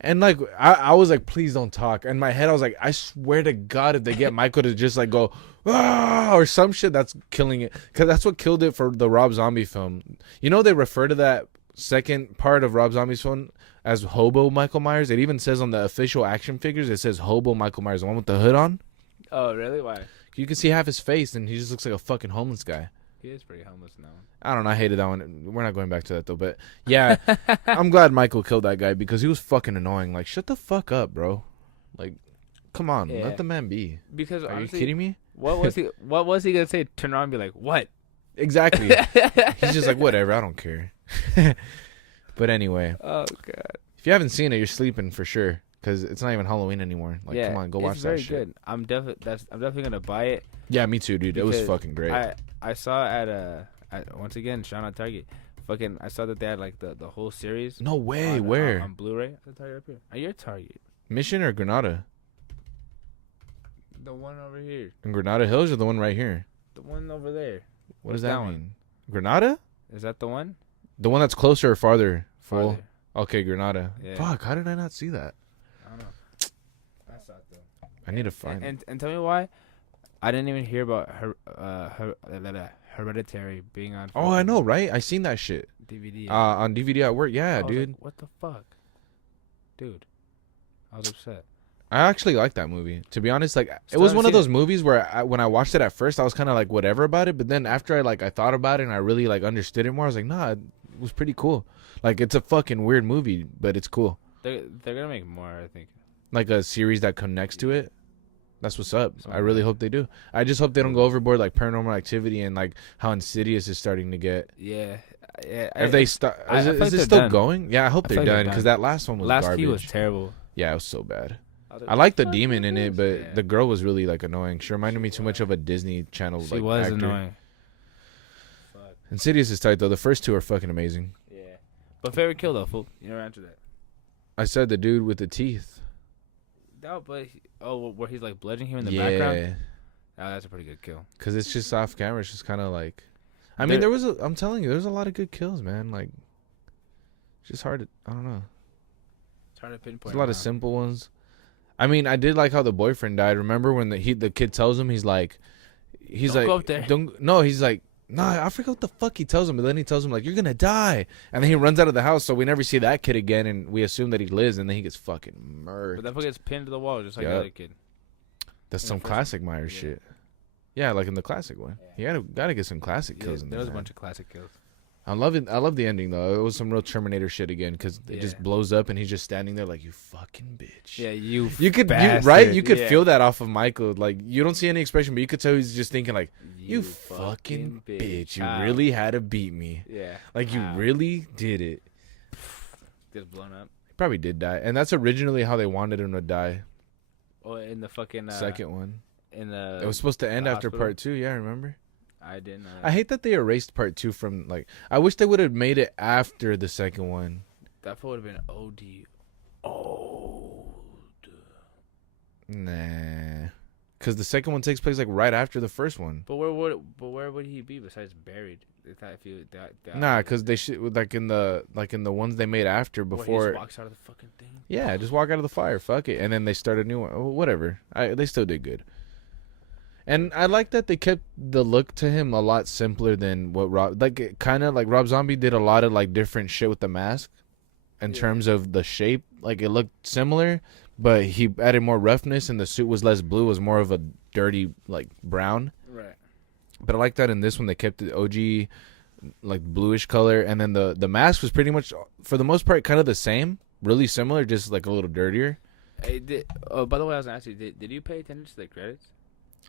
And like I was like, please don't talk. In my head, I was like, I swear to God, if they get Michael to just like go or some shit, that's killing it. Because that's what killed it for the Rob Zombie film. You know, they refer to that second part of Rob Zombie's film as Hobo Michael Myers. It even says on the official action figures, it says Hobo Michael Myers, the one with the hood on. Oh, really? Why? You can see half his face, and he just looks like a fucking homeless guy. He is pretty homeless now. I don't know. I hated that one. We're not going back to that, though. But, yeah, I'm glad Michael killed that guy because he was fucking annoying. Like, shut the fuck up, bro. Like, come on. Yeah. Let the man be. Because Are honestly, you kidding me? What was he gonna say? Turn around and be like, what? Exactly. He's just like, whatever, I don't care. But anyway. Oh god. If you haven't seen it, you're sleeping for sure. Because it's not even Halloween anymore. Like, come on, go watch that shit. Good. I'm definitely gonna buy it. Yeah, me too, dude. It was fucking great. I saw at once again, shout out Target. Fucking, I saw that they had like the whole series. No way. Where? On Blu-ray. Target up here. Are you at Target? Mission or Granada? The one over here. In Granada Hills or the one right here? The one over there. What does that mean? Granada? Is that the one? The one that's closer or farther? Farther. Okay, Granada. Yeah. Fuck, how did I not see that? I don't know. I saw it though. I need to find it. And tell me why I didn't even hear about Hereditary being on. Oh, I know, right? I seen that shit. DVD. On DVD at work. Yeah, dude. Like, what the fuck? Dude. I was upset. I actually like that movie. To be honest, like it was one of those movies where when I watched it at first, I was kind of like whatever about it, but then after I thought about it and I really like understood it more, I was like, nah, it was pretty cool. Like it's a fucking weird movie, but it's cool. They're gonna make more, I think. Like a series that connects to it. That's what's up. I really hope they do. I just hope they don't go overboard like Paranormal Activity and like how Insidious is starting to get. Yeah. If they start, is it still going? Yeah, I hope they're done because that last one was garbage. Last few was terrible. Yeah, it was so bad. I like the demon in it, but the girl was really like annoying. She reminded me too much of a Disney Channel. She was actor. Annoying. Fuck. Insidious is tight though. The first two are fucking amazing. Yeah, but favorite kill though, fool. You never answered that. I said the dude with the teeth. No, but where he's like bludgeoning him in the background. Oh, that's a pretty good kill. Cause it's just off camera. It's just kind of like, I mean, I'm telling you, there's a lot of good kills, man. Like, it's just hard to, I don't know. It's hard to pinpoint. There's a lot of simple ones. I mean, I did like how the boyfriend died. Remember when the kid tells him he's like, don't go up there. He's like, nah, I forget what the fuck he tells him, but then he tells him like, you're gonna die, and then he runs out of the house. So we never see that kid again, and we assume that he lives, and then he gets fucking murdered. But that fucker gets pinned to the wall just like the other kid. That's some classic Myers shit. Yeah, like in the classic one. Yeah. You gotta get some classic kills in there. There was a bunch of classic kills. I love the ending though. It was some real Terminator shit again because it just blows up and he's just standing there like, you fucking bitch. Yeah, you could feel that off of Michael. Like you don't see any expression, but you could tell he's just thinking like, you fucking bitch. You really had to beat me. Yeah, like you really did it. Gets blown up. He probably did die, and that's originally how they wanted him to die. Oh, in the fucking second one. It was supposed to end after part 2. Yeah, remember? I didn't. I hate that they erased part 2 from like. I wish they would have made it after the second one. That would have been OD. Nah, because the second one takes place like right after the first one. But where would he be besides buried? Nah, because they should like in the ones they made after before. He just walks out of the fucking thing. Yeah, just walk out of the fire. Fuck it, and then they start a new one. Oh, whatever. They still did good. And I like that they kept the look to him a lot simpler than what Rob, like kind of like Rob Zombie did a lot of like different shit with the mask in terms of the shape. Like it looked similar, but he added more roughness and the suit was less blue, was more of a dirty like brown. Right. But I like that in this one they kept the OG like bluish color, and then the mask was pretty much for the most part kind of the same, really similar, just like a little dirtier. Hey, by the way, I was gonna ask you, did you pay attention to the credits?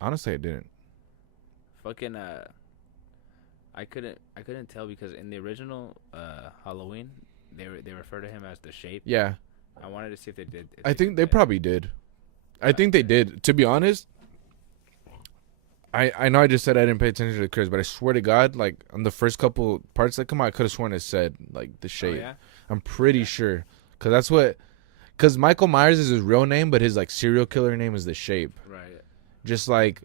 Honestly, I didn't. Fucking I couldn't tell because in the original Halloween they refer to him as the Shape. Yeah. I wanted to see if they did. I think they probably did. I think they did. To be honest, I know I just said I didn't pay attention to the credits, but I swear to God, like on the first couple parts that come out, I could have sworn it said like the Shape. Oh, yeah? I'm pretty sure because that's what. Because Michael Myers is his real name, but his like serial killer name is the Shape. Right. Just like,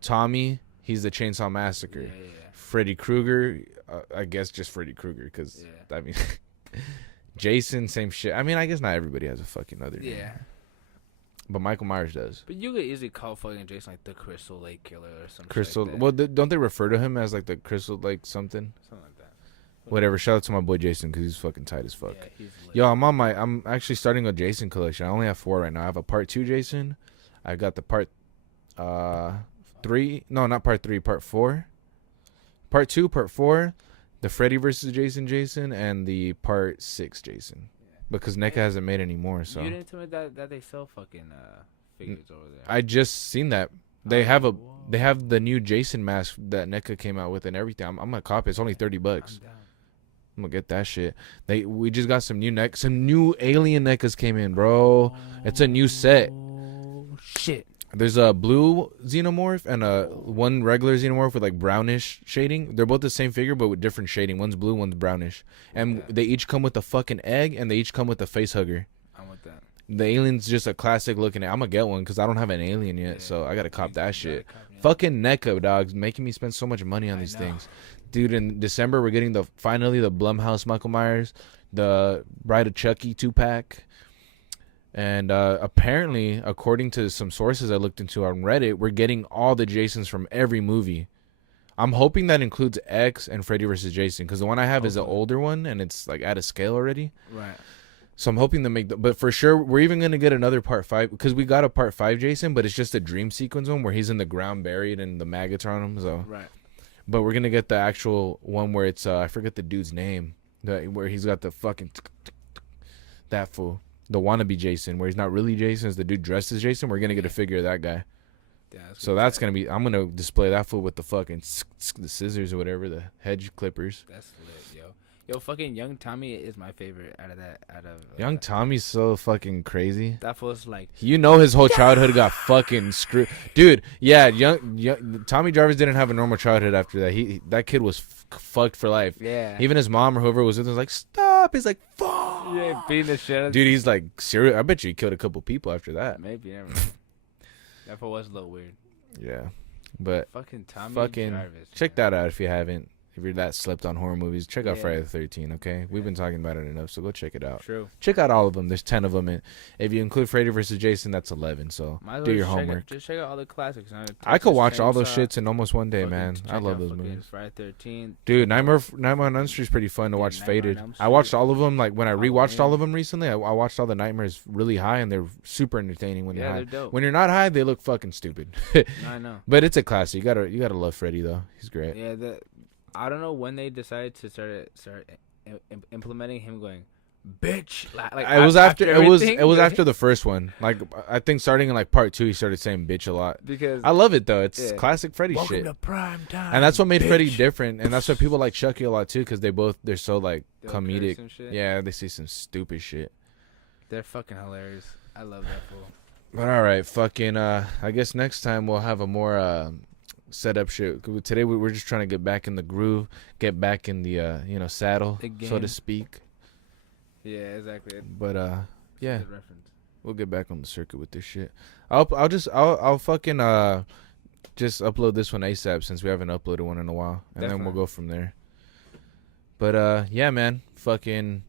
Tommy, he's the Chainsaw Massacre. Yeah. Freddy Krueger, I guess just Freddy Krueger, because, I mean, Jason, same shit. I mean, I guess not everybody has a fucking other name. Yeah. But Michael Myers does. But you could easily call fucking Jason like the Crystal Lake Killer or something. Crystal, like that. Well, don't they refer to him as like the Crystal Lake something? Something like that. Whatever. Shout out to my boy Jason because he's fucking tight as fuck. Yeah, he's lit. Yo, I'm actually starting a Jason collection. I only have 4 right now. I have a part 2 Jason. I got the part 3. No, not part 3. Part 4. Part 2, part 4. The Freddy versus Jason, and the part 6 Jason. Yeah. Because NECA hasn't made any more. So you didn't tell me that they sell fucking figures over there. I just seen that. They have the new Jason mask that NECA came out with and everything. I'm gonna cop it. It's only $30. I'm gonna get that shit. We just got some new alien NECAs came in, bro. It's a new set. Shit. There's a blue xenomorph and one regular xenomorph with like brownish shading. They're both the same figure but with different shading. One's blue, one's brownish. And they each come with a fucking egg and they each come with a face hugger. I'm with that. The alien's just a classic looking. I'm gonna get one because I don't have an alien yet, so I gotta cop that shit. Fucking NECA, dogs, making me spend so much money on these things. Dude, in December we're getting finally the Blumhouse Michael Myers, the Bride of Chucky 2-pack. And apparently, according to some sources I looked into on Reddit, we're getting all the Jasons from every movie. I'm hoping that includes X and Freddy vs. Jason, because the one I have is an older one, and it's like at a scale already. Right. So I'm hoping to make but for sure, we're even going to get another part 5, because we got a part 5 Jason, but it's just a dream sequence one where he's in the ground buried and the maggots are on him. So. Right. But we're going to get the actual one where it's, I forget the dude's name, where he's got the fucking, that fool. The wannabe Jason, where he's not really Jason, is the dude dressed as Jason. We're gonna get a figure of that guy. Yeah, that's gonna be. I'm gonna display that fool with the fucking the scissors or whatever, the hedge clippers. That's lit, yo. Fucking Young Tommy is my favorite out of Young Tommy's so fucking crazy. That fool's like, his whole childhood got fucking screwed, dude. Yeah, young Tommy Jarvis didn't have a normal childhood after that. That kid was fucked for life. Yeah. Even his mom or whoever was with him was like, stop. He's like, fuck. Yeah, beating the shit out of dude. He's like serious. I bet you he killed a couple people after that. Maybe. Never know. That fool was a little weird. Yeah, but fucking Tommy Jarvis. Check that out if you haven't. If you're that slept on horror movies, check out Friday the 13th, okay? We've been talking about it enough, so go check it out. True. Check out all of them. There's 10 of them. And if you include Freddy vs. Jason, that's 11, so do your homework. Just check out all the classics. I could watch all those shits in almost one day, man. I love those movies. Friday 13th. Dude, Nightmare on Elm Street is pretty fun to watch faded. I watched all of them. Like, when I rewatched all of them recently, I watched all the Nightmares really high, and they're super entertaining when you're high. They're dope. When you're not high, they look fucking stupid. I know. But it's a classic. You gotta love Freddy, though. He's great. Yeah, I don't know when they decided to start implementing him going, bitch. Like it was after the first one. Like, I think starting in like part 2, he started saying bitch a lot. Because I love it though. It's classic Freddy welcome shit. To prime time, and that's what made bitch. Freddy different. And that's why people like Chucky a lot too, because they're so like comedic. Yeah, they say some stupid shit. They're fucking hilarious. I love that fool. But all right, fucking. I guess next time we'll have a more setup shit. Today we're just trying to get back in the groove, get back in the saddle, so to speak. Yeah, exactly. But yeah, we'll get back on the circuit with this shit. I'll fucking just upload this one ASAP, since we haven't uploaded one in a while, and then we'll go from there. But yeah, man, fucking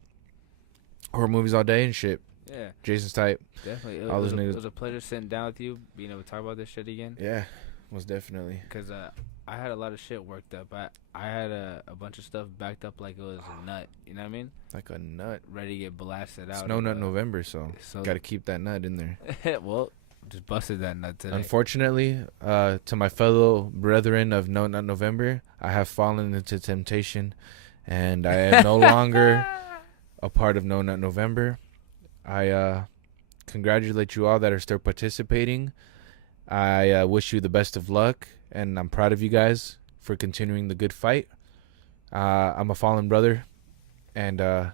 horror movies all day and shit. Yeah, Jason's type. Definitely. It was a pleasure sitting down with you, being able to talk about this shit again. Yeah. Most definitely. Because I had a lot of shit worked up. I had a bunch of stuff backed up like it was a nut. You know what I mean? Like a nut. Ready to get blasted out. It's No Nut November, so got to keep that nut in there. Well, just busted that nut today. Unfortunately, to my fellow brethren of No Nut November, I have fallen into temptation, and I am no longer a part of No Nut November. I congratulate you all that are still participating. I wish you the best of luck, and I'm proud of you guys for continuing the good fight. I'm a fallen brother, and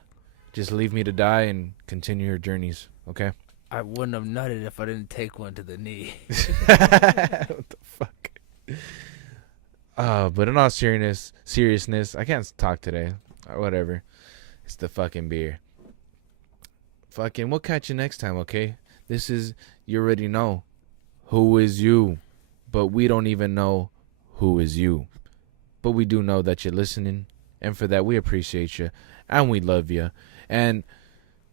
just leave me to die and continue your journeys, okay? I wouldn't have nutted if I didn't take one to the knee. What the fuck? But in all seriousness, I can't talk today. Whatever. It's the fucking beer. Fucking, we'll catch you next time, okay? This is, you already know. Who is you? But we don't even know who is you. But we do know that you're listening. And for that, we appreciate you. And we love you. And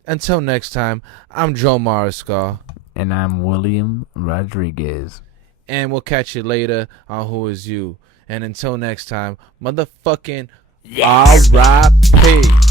until next time, I'm Joe Mariscal. And I'm William Rodriguez. And we'll catch you later on Who Is You. And until next time, motherfucking R.I.P.